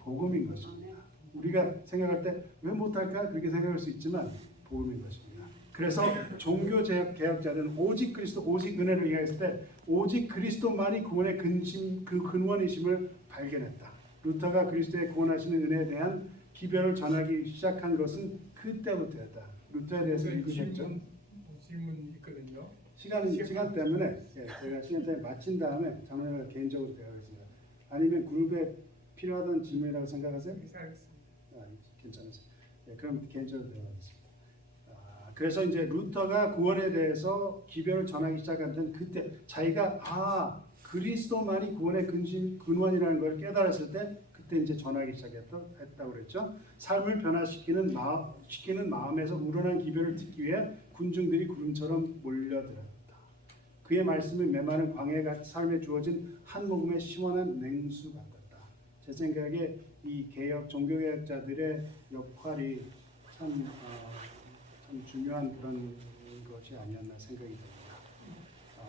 복음인 것입니다. 우리가 생각할 때 왜 못할까 그렇게 생각할 수 있지만 복음인 것입니다. 그래서 종교 개혁자들은 오직 그리스도, 오직 은혜를 얘기했을 때 오직 그리스도만이 구원의 근심, 그 근원이심을 발견했다. 루터가 그리스도의 구원하시는 은혜에 대한 기별을 전하기 시작한 것은 그때부터였다. 루터에 대해서 읽으셨죠? 질문 있거든요. 시간 때문에 제가 시간 때문에 마친 다음에 장로님과 개인적으로 대화하겠습니다. 아니면 그룹에 필요하던 질문이라고 생각하세요? 괜찮으세요? 그럼 개인적으로 대화하겠습니다. 그래서 이제 루터가 구원에 대해서 기별을 전하기 시작한 전 그때 자기가 그리스도만이 구원의 근원이라는 걸 깨달았을 때 그때 이제 전하기 시작했다고 그랬죠. 삶을 변화시키는 마음에서 우러난 기별을 듣기 위해 군중들이 구름처럼 몰려들었다. 그의 말씀은 메마른 광야같이 삶에 주어진 한 모금의 시원한 냉수 같았다. 제 생각에 이 종교개혁자들의 역할이 참 중요한 그런 것이 아니었나 생각이 듭니다.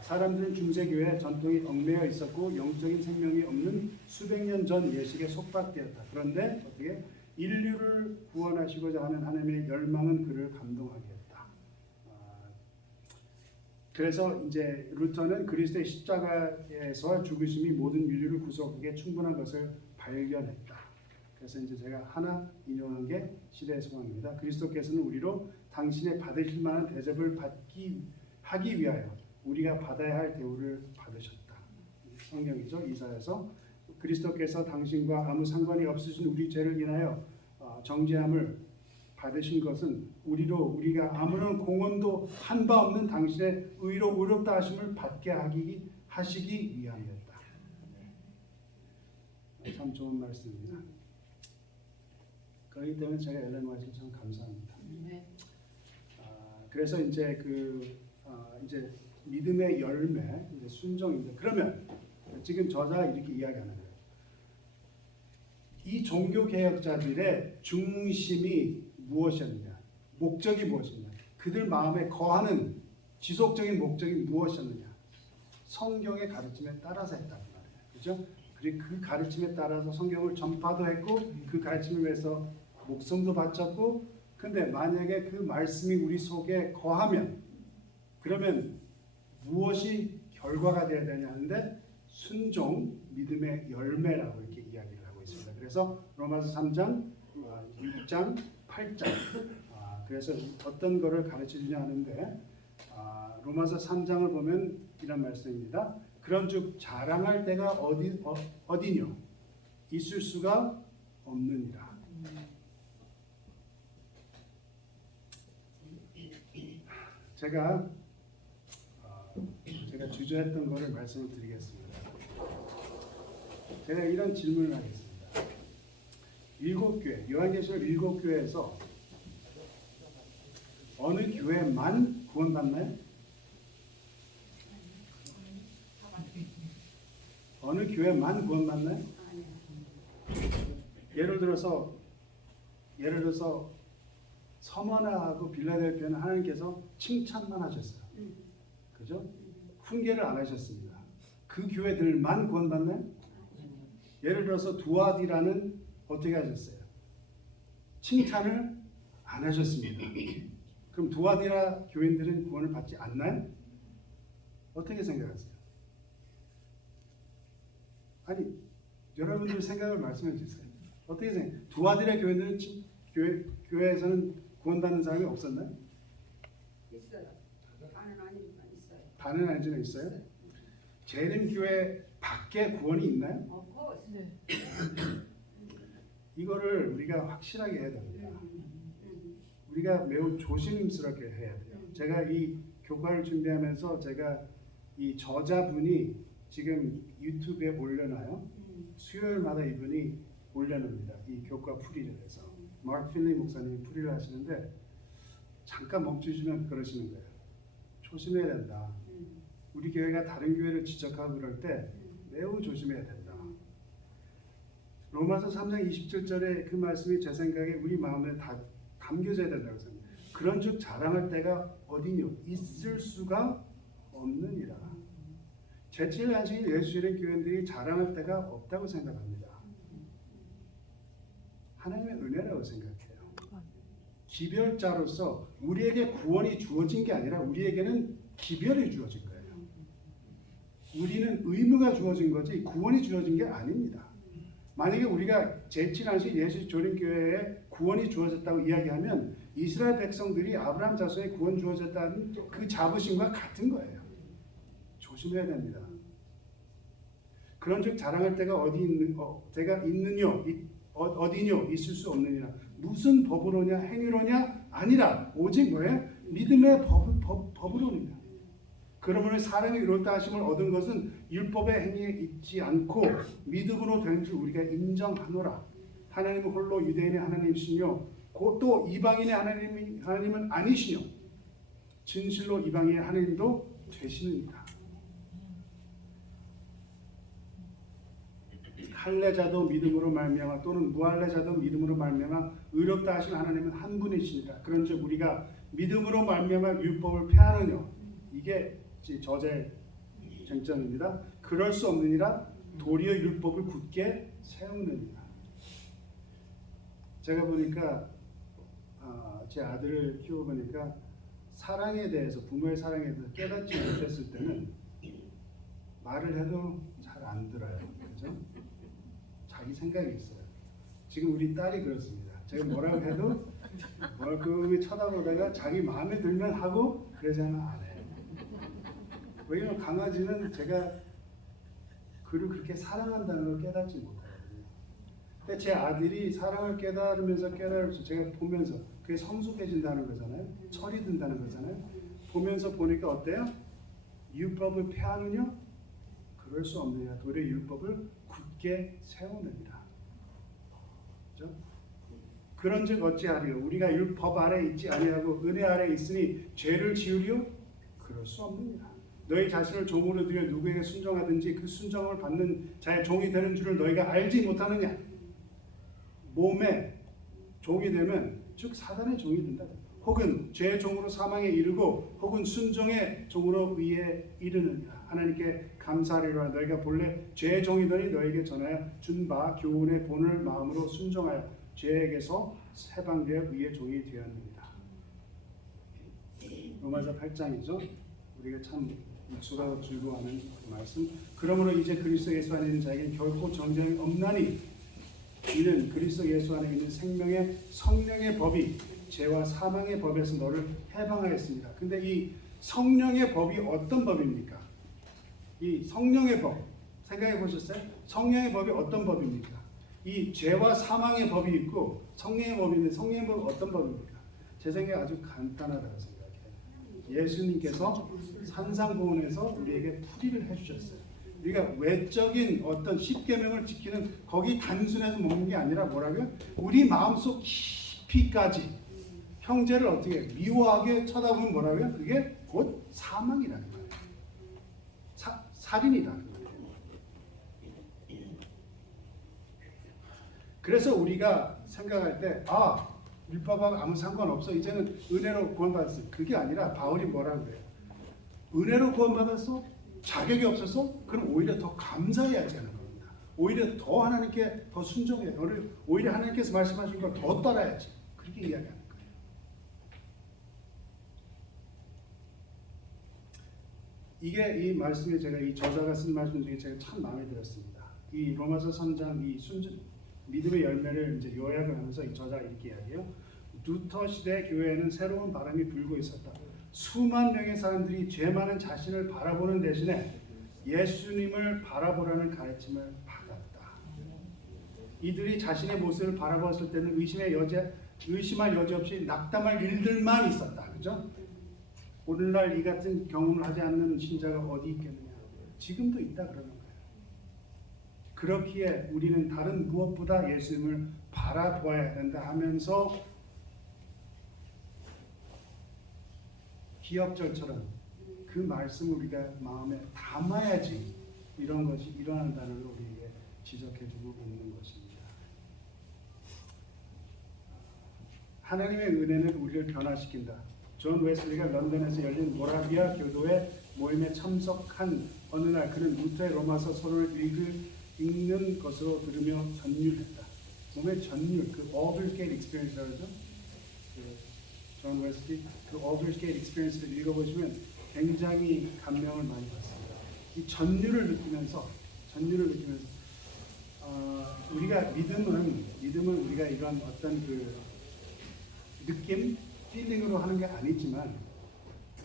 사람들은 중세교회 전통이 얽매여 있었고 영적인 생명이 없는 수백 년 전 예식에 속박되었다. 그런데 어떻게 인류를 구원하시고자 하는 하나님의 열망은 그를 감동하게 했다. 그래서 이제 루터는 그리스도의 십자가에서 죽으심이 모든 인류를 구속하기에 충분한 것을 발견했다. 그래서 이제 제가 하나 인용한 게 시대의 소망입니다. 그리스도께서는 우리로 당신의 받으실 만한 대접을 하기 위하여 우리가 받아야 할 대우를 받으셨다. 성경이죠. 이사야서. 그리스도께서 당신과 아무 상관이 없으신 우리 죄를 인하여 정죄함을 받으신 것은 우리가 아무런 공헌도 한 바 없는 당신의 의로 의롭다 하심을 받게 하시기 위함이었다. 참 좋은 말씀입니다. 그렇기 때문에 제가 엘렌 화이트를 참 감사합니다. 그래서 이제 이제 믿음의 열매, 이제 순종입니다. 그러면 지금 저자가 이렇게 이야기하는 거예요. 이 종교 개혁자들의 중심이 무엇이었느냐, 목적이 무엇이냐, 그들 마음에 거하는 지속적인 목적이 무엇이었느냐, 성경의 가르침에 따라서 했다는 말이에요. 그렇죠? 그리고 그 가르침에 따라서 성경을 전파도 했고 그 가르침을 위해서 목숨도 바쳤고, 근데 만약에 그 말씀이 우리 속에 거하면 그러면 무엇이 결과가 되어야 되냐 하는데 순종, 믿음의 열매라고 이렇게 이야기를 하고 있습니다. 그래서 로마서 3장, 6장, 8장 그래서 어떤 거를 가르치느냐 하는데 로마서 3장을 보면 이런 말씀입니다. 그런즉 자랑할 때가 어디뇨? 있을 수가 없느니라. 제가 주저했던 것을 말씀을 드리겠습니다. 제가 이런 질문을 하겠습니다. 7교회, 요한계시록 7교회에서 어느 교회만 구원받나요? 어느 교회만 구원받나요? 예를 들어서 서머나하고 빌라델피아는 하나님께서 칭찬만 하셨어요. 그죠? 훈계를 안 하셨습니다. 그 교회들만 구원받나요? 예를 들어서 두아디라는 어떻게 하셨어요? 칭찬을 안 하셨습니다. 그럼 두아디라 교인들은 구원을 받지 않나요? 어떻게 생각하세요? 아니, 여러분들 생각을 말씀해 주세요. 어떻게 생각해요? 두아디라 교인들은 교회에서는 구원받는 사람이 없었나요? 있어요. 다는 아니지만 있어요. 다는 아니지만 있어요? 재림교회 밖에 구원이 있나요? 네. 이거를 우리가 확실하게 해야 됩니다. 우리가 매우 조심스럽게 해야 돼요. 제가 이 교과를 준비하면서 제가 이 저자분이 지금 유튜브에 올려놔요. 수요일마다 이분이 올려놓습니다. 이 교과 풀이를 해서 마크 필리 목사님이 풀이를 하시는데 잠깐 멈추시면 그러시는 거예요. 조심해야 된다. 우리 교회가 다른 교회를 지적하고 그럴 때 매우 조심해야 된다. 로마서 3장 27절의 그 말씀이 제 생각에 우리 마음에 다 담겨져야 된다고 생각합니다. 그런즉 자랑할 때가 어디뇨? 있을 수가 없느니라. 제7의 안식일 예수일의 교인들이 자랑할 때가 없다고 생각합니다. 하나님의 은혜라고 생각해요. 기별자로서 우리에게 구원이 주어진 게 아니라 우리에게는 기별이 주어진 거예요. 우리는 의무가 주어진 거지 구원이 주어진 게 아닙니다. 만약에 우리가 제7안식 예수조림교회에 구원이 주어졌다고 이야기하면 이스라엘 백성들이 아브라함 자손에 구원 주어졌다는 그 자부심과 같은 거예요. 조심해야 됩니다. 그런즉 자랑할 때가 때가 있느뇨 어디뇨 있을 수 없느니라. 무슨 법으로냐 행위로냐 아니라 오직 뭐예요? 믿음의 법으로입니다. 그러므로 사람이 이롭다 하심을 얻은 것은 율법의 행위에 있지 않고 믿음으로 된 줄 우리가 인정하노라. 하나님은 홀로 유대인의 하나님이시며 또 이방인의 하나님은 아니시뇨 진실로 이방인의 하나님도 되시느니라. 할례자도 믿음으로 말미암아 또는 무할례자도 믿음으로 말미암아 의롭다 하신 하나님은 한 분이시니라. 그런즉 우리가 믿음으로 말미암아 율법을 폐하느냐 이게 저자의 쟁점입니다. 그럴 수 없느니라. 도리어 율법을 굳게 세우느니라. 제가 보니까 제 아들을 키워보니까 사랑에 대해서 부모의 사랑에 대해서 깨닫지 못했을 때는 말을 해도 잘 안 들어요. 그렇죠? 자기 생각이 있어요. 지금 우리 딸이 그렇습니다. 제가 뭐라고 해도 그 쳐다보다가 자기 마음에 들면 하고 그러지 않으면 안 해요. 왜냐면 강아지는 제가 그를 그렇게 사랑한다는 걸 깨닫지 못하거든요. 근데 제 아들이 사랑을 깨달으면서 제가 보면서 그게 성숙해진다는 거잖아요. 철이 든다는 거잖아요. 보면서 보니까 어때요? 율법을 폐하느냐? 그럴 수 없느냐. 도리어 율법을 굳게 세우느니라. 그렇죠? 그런즉 어찌하리요? 우리가 율법 아래 있지 아니하고 은혜 아래 있으니 죄를 지으리요? 그럴 수 없느니라. 너희 자신을 종으로 들여 누구에게 순종하든지 그 순종을 받는 자의 종이 되는 줄을 너희가 알지 못하느냐? 몸에 종이 되면 즉 사단의 종이 된다. 혹은 죄의 종으로 사망에 이르고 혹은 순종의 종으로 의에 이르느니라. 하나님께 감사하리라. 너희가 본래 죄의 종이더니 너희에게 전하여 준 바 교훈의 본을 마음으로 순종하여 죄에게서 해방되어 의의 종이 되었느니라. 로마서 8장이죠. 우리가 참 익숙하고 즐거워하는 그 말씀. 그러므로 이제 그리스도 예수 안에 있는 자에게는 결코 정죄함이 없나니 이는 그리스도 예수 안에 있는 생명의 성령의 법이 죄와 사망의 법에서 너를 해방하였습니다. 근데 이 성령의 법이 어떤 법입니까? 이 성령의 법 생각해 보셨어요? 성령의 법이 어떤 법입니까? 이 죄와 사망의 법이 있고 성령의 법이 있는데 성령의 법은 어떤 법입니까? 제 생각에 아주 간단하다고 생각해요. 예수님께서 산상보훈에서 우리에게 풀이를 해주셨어요. 우리가 외적인 어떤 십계명을 지키는 거기 단순해서 먹는 게 아니라 뭐라고요? 우리 마음속 깊이까지 형제를 어떻게 미워하게 쳐다보면 뭐라고요? 그게 곧 사망이라는 거예요. 살인이라는 거예요. 그래서 우리가 생각할 때 율법하고 아무 상관없어. 이제는 은혜로 구원받았어. 그게 아니라 바울이 뭐라고 그래요? 은혜로 구원받았어? 자격이 없었어? 그럼 오히려 더 감사해야지 하는 겁니다. 오히려 더 하나님께 더 순종해야 돼. 오히려 하나님께서 말씀하신 걸 더 따라야지. 그렇게 이야기하는 거예요. 이게 이 말씀에 제가 이 저자가 쓴 말씀 중에 제가 참 마음에 들었습니다. 이 로마서 3장 이 믿음의 열매를 이제 요약을 하면서 이 저자가 이렇게 이야기해요. 루터 시대 교회에는 새로운 바람이 불고 있었다. 수만 명의 사람들이 죄 많은 자신을 바라보는 대신에 예수님을 바라보라는 가르침을 받았다. 이들이 자신의 모습을 바라봤을 때는 의심할 여지 없이 낙담할 일들만 있었다. 그죠? 오늘날 이 같은 경험을 하지 않는 신자가 어디 있겠느냐? 지금도 있다 그러는 거예요. 그렇기에 우리는 다른 무엇보다 예수님을 바라보아야 된다 하면서 기억절처럼 그 말씀을 우리가 마음에 담아야지 이런 것이 일어난다는 걸 우리에게 지적해주고 있는 것입니다. 하나님의 은혜는 우리를 변화시킨다. 존 웨슬리가 런던에서 열린 모라비아 교도의 모임에 참석한 어느 날 그는 루터의 로마서 서론을 읽는 것으로 들으며 전율했다. 몸의 전율, 그 Aldersgate Experience라고 그러죠. 존 웨슬리 그 Aldersgate Experience를 읽어보시면 굉장히 감명을 많이 받습니다. 이 전율을 느끼면서 우리가 믿음은 우리가 이런 어떤 그 느낌, 필링으로 하는 게 아니지만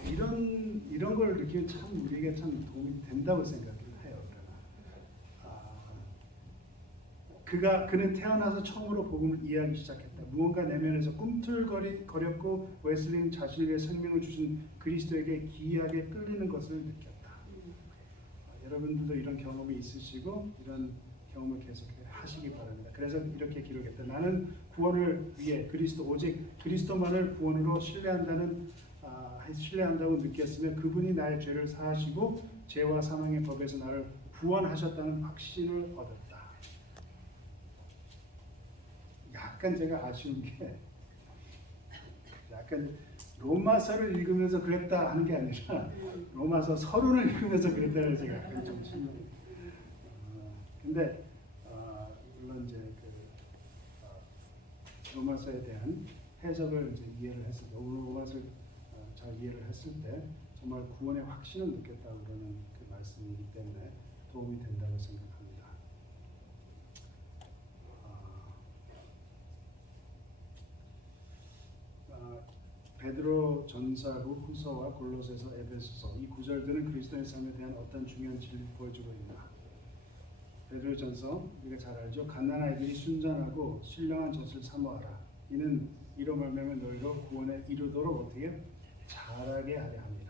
이런 걸 느끼면 참 우리에게 참 도움이 된다고 생각을 해요. 그는 태어나서 처음으로 복음을 이해하기 시작했다. 무언가 내면에서 꿈틀거렸고 웨슬리는 자신을 위해 생명을 주신 그리스도에게 기이하게 끌리는 것을 느꼈다. 여러분들도 이런 경험이 있으시고 이런 경험을 계속 하시기 바랍니다. 그래서 이렇게 기록했다. 나는 구원을 위해 오직 그리스도만을 구원으로 신뢰한다고 느꼈으며 그분이 나의 죄를 사하시고 죄와 사망의 법에서 나를 구원하셨다는 확신을 얻었다. 약간 제가 아쉬운 게 약간 로마서를 읽으면서 그랬다 하는 게 아니라 로마서 서론을 읽으면서 그랬다는 제가 약간 좀 실망해요. 근데 물론 이제 로마서에 대한 해석을 이제 이해를 했을 때, 로마서를 잘 이해를 했을 때 정말 구원의 확신을 느꼈다고 그러는 그 말씀이기 때문에 도움이 된다고 생각합니다. 베드로 전서 후서와 골로새서, 에베소서 이 구절들은 그리스도의 삶에 대한 어떤 중요한 진리를 보여주고 있다. 베드로 전서 우리가 잘 알죠. 갓난아이들이 순전하고 신령한 젖을 사모하라. 이는 이로 말미암아 너희로 구원에 이르도록 어떻게 자라게 하려 함이라.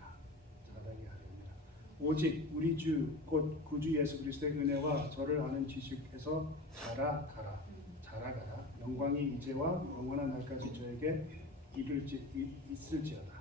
오직 우리 주 곧 구주 예수 그리스도의 은혜와 저를 아는 지식에서 자라가라. 영광이 이제와 영원한 날까지 저에게 있을지어다.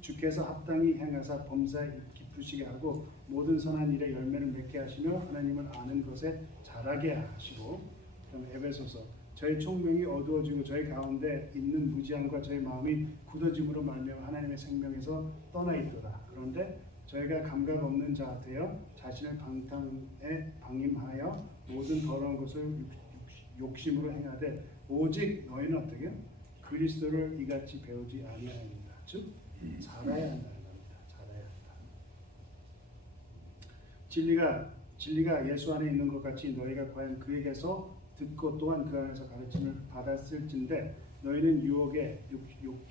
주께서 합당히 행하사 범사에 기쁘시게 하고 모든 선한 일에 열매를 맺게 하시며 하나님을 아는 것에 자라게 하시고, 그다음 에베소서 저희 총명이 어두워지고 저희 가운데 있는 무지함과 저희 마음이 굳어짐으로 말미암아 하나님의 생명에서 떠나 있도다. 그런데 저희가 감각 없는 자 되어 자신을 방탕에 방임하여 모든 더러운 것을 욕심으로 행하되 오직 너희는 어떻게 그리스도를 이같이 배우지 아니하였느니라. 즉 자라야 한다는 겁니다. 자라야 한다. 진리가 예수 안에 있는 것 같이 너희가 과연 그에게서 듣고 또한 그 안에서 가르침을 받았을진데 너희는 유혹에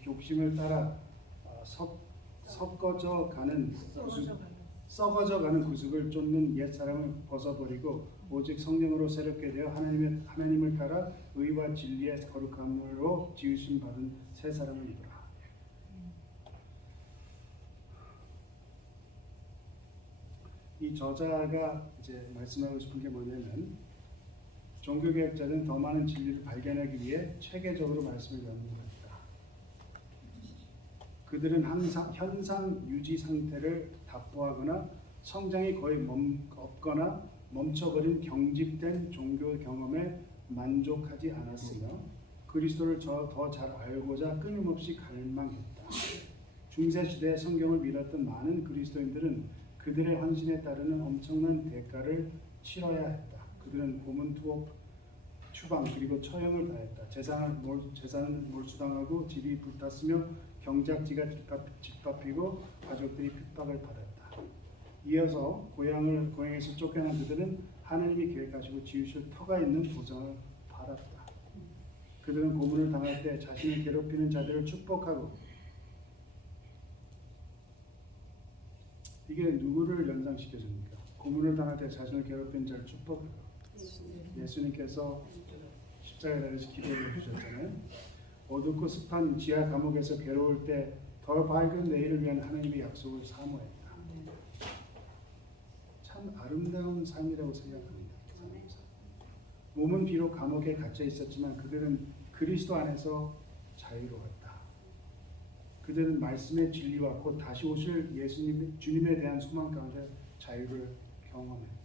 욕심을 따라 썩어져 가는 구습을 쫓는 옛 사람을 벗어버리고 오직 성령으로 새롭게 되어 하나님을 따라 의와 진리의 거룩함으로 지으심 받은 새 사람을 입으라. 이 저자가 이제 말씀하고 싶은 게 뭐냐면 종교개혁자들은 더 많은 진리를 발견하기 위해 체계적으로 말씀을 연구했다. 그들은 항상 현상 유지 상태를 답보하거나 성장이 거의 없거나 멈춰버린 경직된 종교 경험에 만족하지 않았으며 그리스도를 더 잘 알고자 끊임없이 갈망했다. 중세시대에 성경을 믿었던 많은 그리스도인들은 그들의 헌신에 따르는 엄청난 대가를 치러야 했다. 그들은 고문, 투옥, 추방 그리고 처형을 다했다. 재산을 몰수당하고 집이 불탔으며 경작지가 짓밟히고 가족들이 핍박을 받았다. 이어서 고향에서 쫓겨난 그들은 하나님이 계획하시고 지으실 터가 있는 보상을 받았다. 그들은 고문을 당할 때 자신을 괴롭히는 자들을 축복하고 이게 누구를 연상시켜줍니까? 고문을 당할 때 자신을 괴롭히는 자를 축복하고 예수님께서 십자가에 달려서 기도를 해주셨잖아요. 어둡고 습한 지하 감옥에서 괴로울 때 더 밝은 내일을 위한 하나님의 약속을 사모했다. 참 아름다운 삶이라고 생각합니다. 몸은 비록 감옥에 갇혀 있었지만 그들은 그리스도 안에서 자유로웠다. 그들은 말씀의 진리와 곧 다시 오실 주님에 대한 소망 가운데 자유를 경험했다.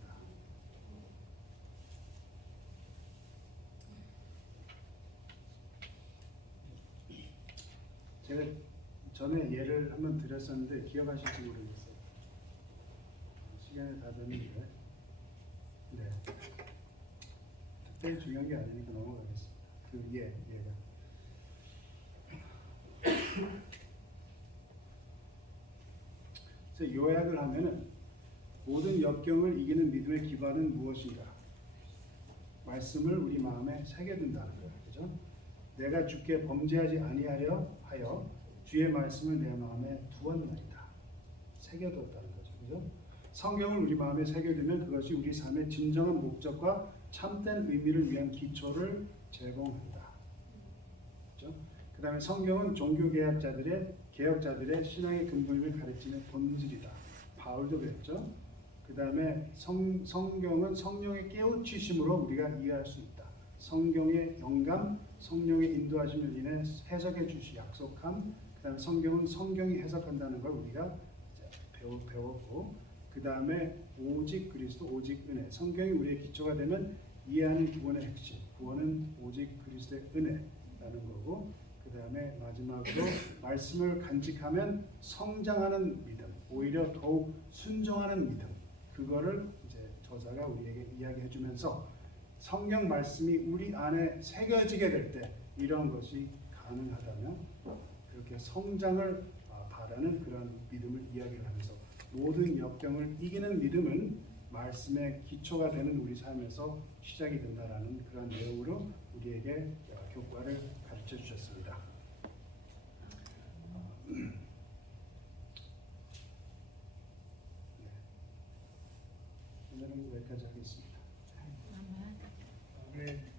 제가 전에 예를 한번 드렸었는데 기억하실지 모르겠어요. 시간이 다 됐는데, 네. 특별히 중요한 게 아니니까 넘어가겠습니다. 얘가. 그래서 요약을 하면은 모든 역경을 이기는 믿음의 기반은 무엇인가? 말씀을 우리 마음에 새겨둔다는 거예요. 그죠? 내가 주께 범죄하지 아니하려 하여 주의 말씀을 내 마음에 두었나이다. 새겨뒀다는 거죠. 그죠? 성경을 우리 마음에 새겨두면 그것이 우리 삶의 진정한 목적과 참된 의미를 위한 기초를 제공한다. 그죠? 그 다음에 성경은 개혁자들의 신앙의 근본을 가르치는 본질이다. 바울도 그랬죠. 그 다음에 성경은 성령의 깨우치심으로 우리가 이해할 수 있다. 성경의 영감, 성령의 인도하심을 인해 해석해 주시 약속함. 그 다음에 성경은 성경이 해석한다는 걸 우리가 배웠고, 그 다음에 오직 그리스도, 오직 은혜. 성경이 우리의 기초가 되면 이해하는 구원의 핵심. 구원은 오직 그리스도의 은혜라는 거고, 그 다음에 마지막으로 말씀을 간직하면 성장하는 믿음, 오히려 더욱 순종하는 믿음. 그거를 이제 저자가 우리에게 이야기해주면서 성경 말씀이 우리 안에 새겨지게 될 때 이런 것이 가능하다면 그렇게 성장을 바라는 그런 믿음을 이야기를 하면서 모든 역경을 이기는 믿음은 말씀의 기초가 되는 우리 삶에서 시작이 된다라는 그런 내용으로 우리에게 교과를 가르쳐 주셨습니다. 오늘은 여기까지 하겠습니다. 아멘.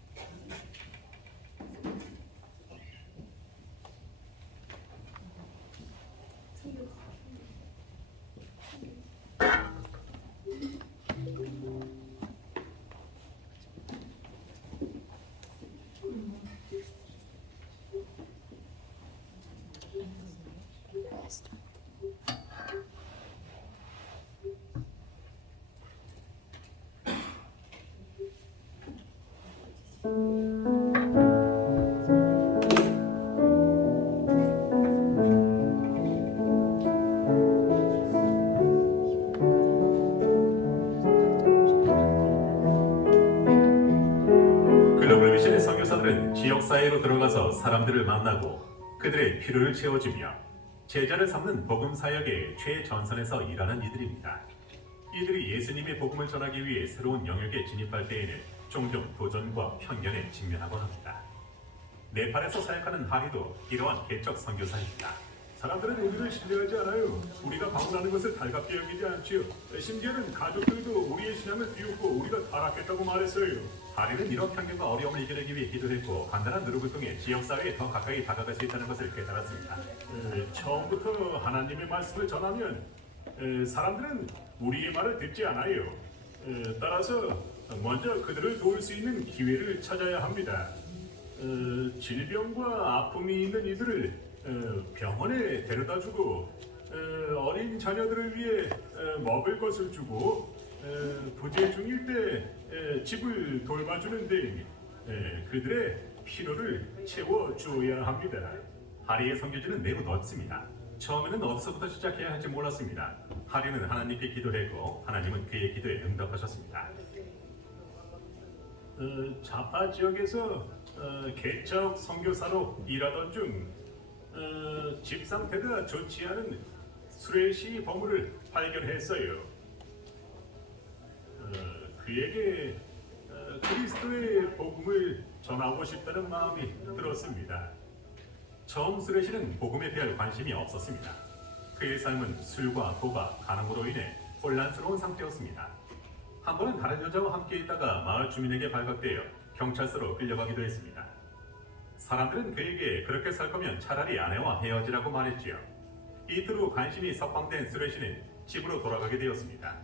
글로벌 미션의 선교사들은 지역사회로 들어가서 사람들을 만나고 그들의 필요를 채워주며 제자를 삼는 복음 사역의 최전선에서 일하는 이들입니다. 이들이 예수님의 복음을 전하기 위해 새로운 영역에 진입할 때에는 종종 도전과 편견에 직면하곤 합니다. 네팔에서 사역하는 하리도 이러한 개척 선교사입니다. 사람들은 우리를 신뢰하지 않아요. 우리가 방문하는 것을 달갑게 여기지 않지요. 심지어는 가족들도 우리의 신앙을 비웃고 우리가 타락했다고 말했어요. 하리는 이런 편견과 어려움을 이겨내기 위해 기도했고 간단한 노력을 통해 지역사회에 더 가까이 다가갈 수 있다는 것을 깨달았습니다. 처음부터 하나님의 말씀을 전하면 사람들은 우리의 말을 듣지 않아요. 따라서 먼저 그들을 도울 수 있는 기회를 찾아야 합니다. 질병과 아픔이 있는 이들을 병원에 데려다주고 어린 자녀들을 위해 먹을 것을 주고 부재 중일 때 집을 돌봐주는 등 그들의 필요를 채워주어야 합니다. 하리의 선교지는 매우 넓습니다. 처음에는 어디서부터 시작해야 할지 몰랐습니다. 하리는 하나님께 기도했고 하나님은 그의 기도에 응답하셨습니다. 자파 지역에서 개척 선교사로 일하던 중 집 상태가 좋지 않은 수레시 버무를 발견했어요. 그에게 그리스도의 복음을 전하고 싶다는 마음이 들었습니다. 처음 수레시는 복음에 대한 관심이 없었습니다. 그의 삶은 술과 도박, 간음으로 인해 혼란스러운 상태였습니다. 한 번은 다른 여자와 함께 있다가 마을 주민에게 발각되어 경찰서로 끌려가기도 했습니다. 사람들은 그에게 그렇게 살 거면 차라리 아내와 헤어지라고 말했지요. 이틀 후 관심이 석방된 수레시는 집으로 돌아가게 되었습니다.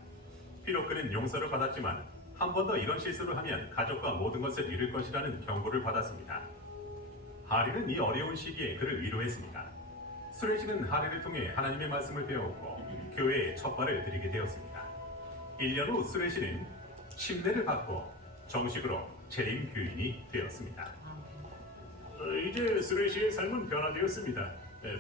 비록 그는 용서를 받았지만 한 번 더 이런 실수를 하면 가족과 모든 것을 잃을 것이라는 경고를 받았습니다. 하리는 이 어려운 시기에 그를 위로했습니다. 수레시는 하리를 통해 하나님의 말씀을 배웠고 교회에 첫 발을 들이게 되었습니다. 1년 후 수레시는 침례를 받고 정식으로 재림 교인이 되었습니다. 이제 수레시의 삶은 변화되었습니다.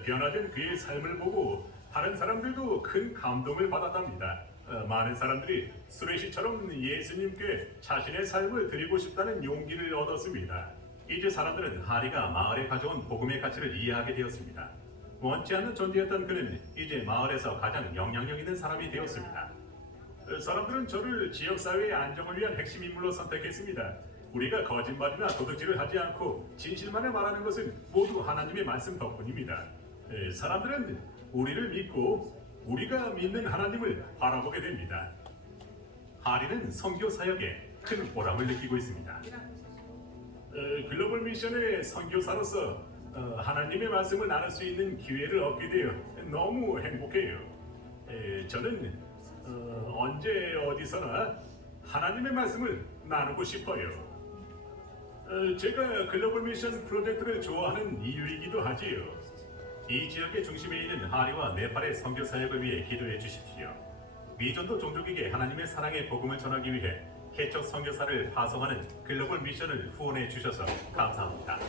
변화된 그의 삶을 보고 다른 사람들도 큰 감동을 받았답니다. 많은 사람들이 수레시처럼 예수님께 자신의 삶을 드리고 싶다는 용기를 얻었습니다. 이제 사람들은 하리가 마을에 가져온 복음의 가치를 이해하게 되었습니다. 원치 않는 존재였던 그는 이제 마을에서 가장 영향력 있는 사람이 되었습니다. 사람들은 저를 지역사회의 안정을 위한 핵심 인물로 선택했습니다. 우리가 거짓말이나 도둑질을 하지 않고 진실만을 말하는 것은 모두 하나님의 말씀 덕분입니다. 사람들은 우리를 믿고 우리가 믿는 하나님을 바라보게 됩니다. 하리는 선교 사역에 큰 보람을 느끼고 있습니다. 글로벌 미션의 선교사로서 하나님의 말씀을 나눌 수 있는 기회를 얻게 되어 너무 행복해요. 저는 언제 어디서나 하나님의 말씀을 나누고 싶어요. 제가 글로벌 미션 프로젝트를 좋아하는 이유이기도 하지요. 이 지역의 중심에 있는 하리와 네팔의 선교 사역을 위해 기도해 주십시오. 미전도 종족에게 하나님의 사랑의 복음을 전하기 위해 개척 선교사를 파송하는 글로벌 미션을 후원해 주셔서 감사합니다.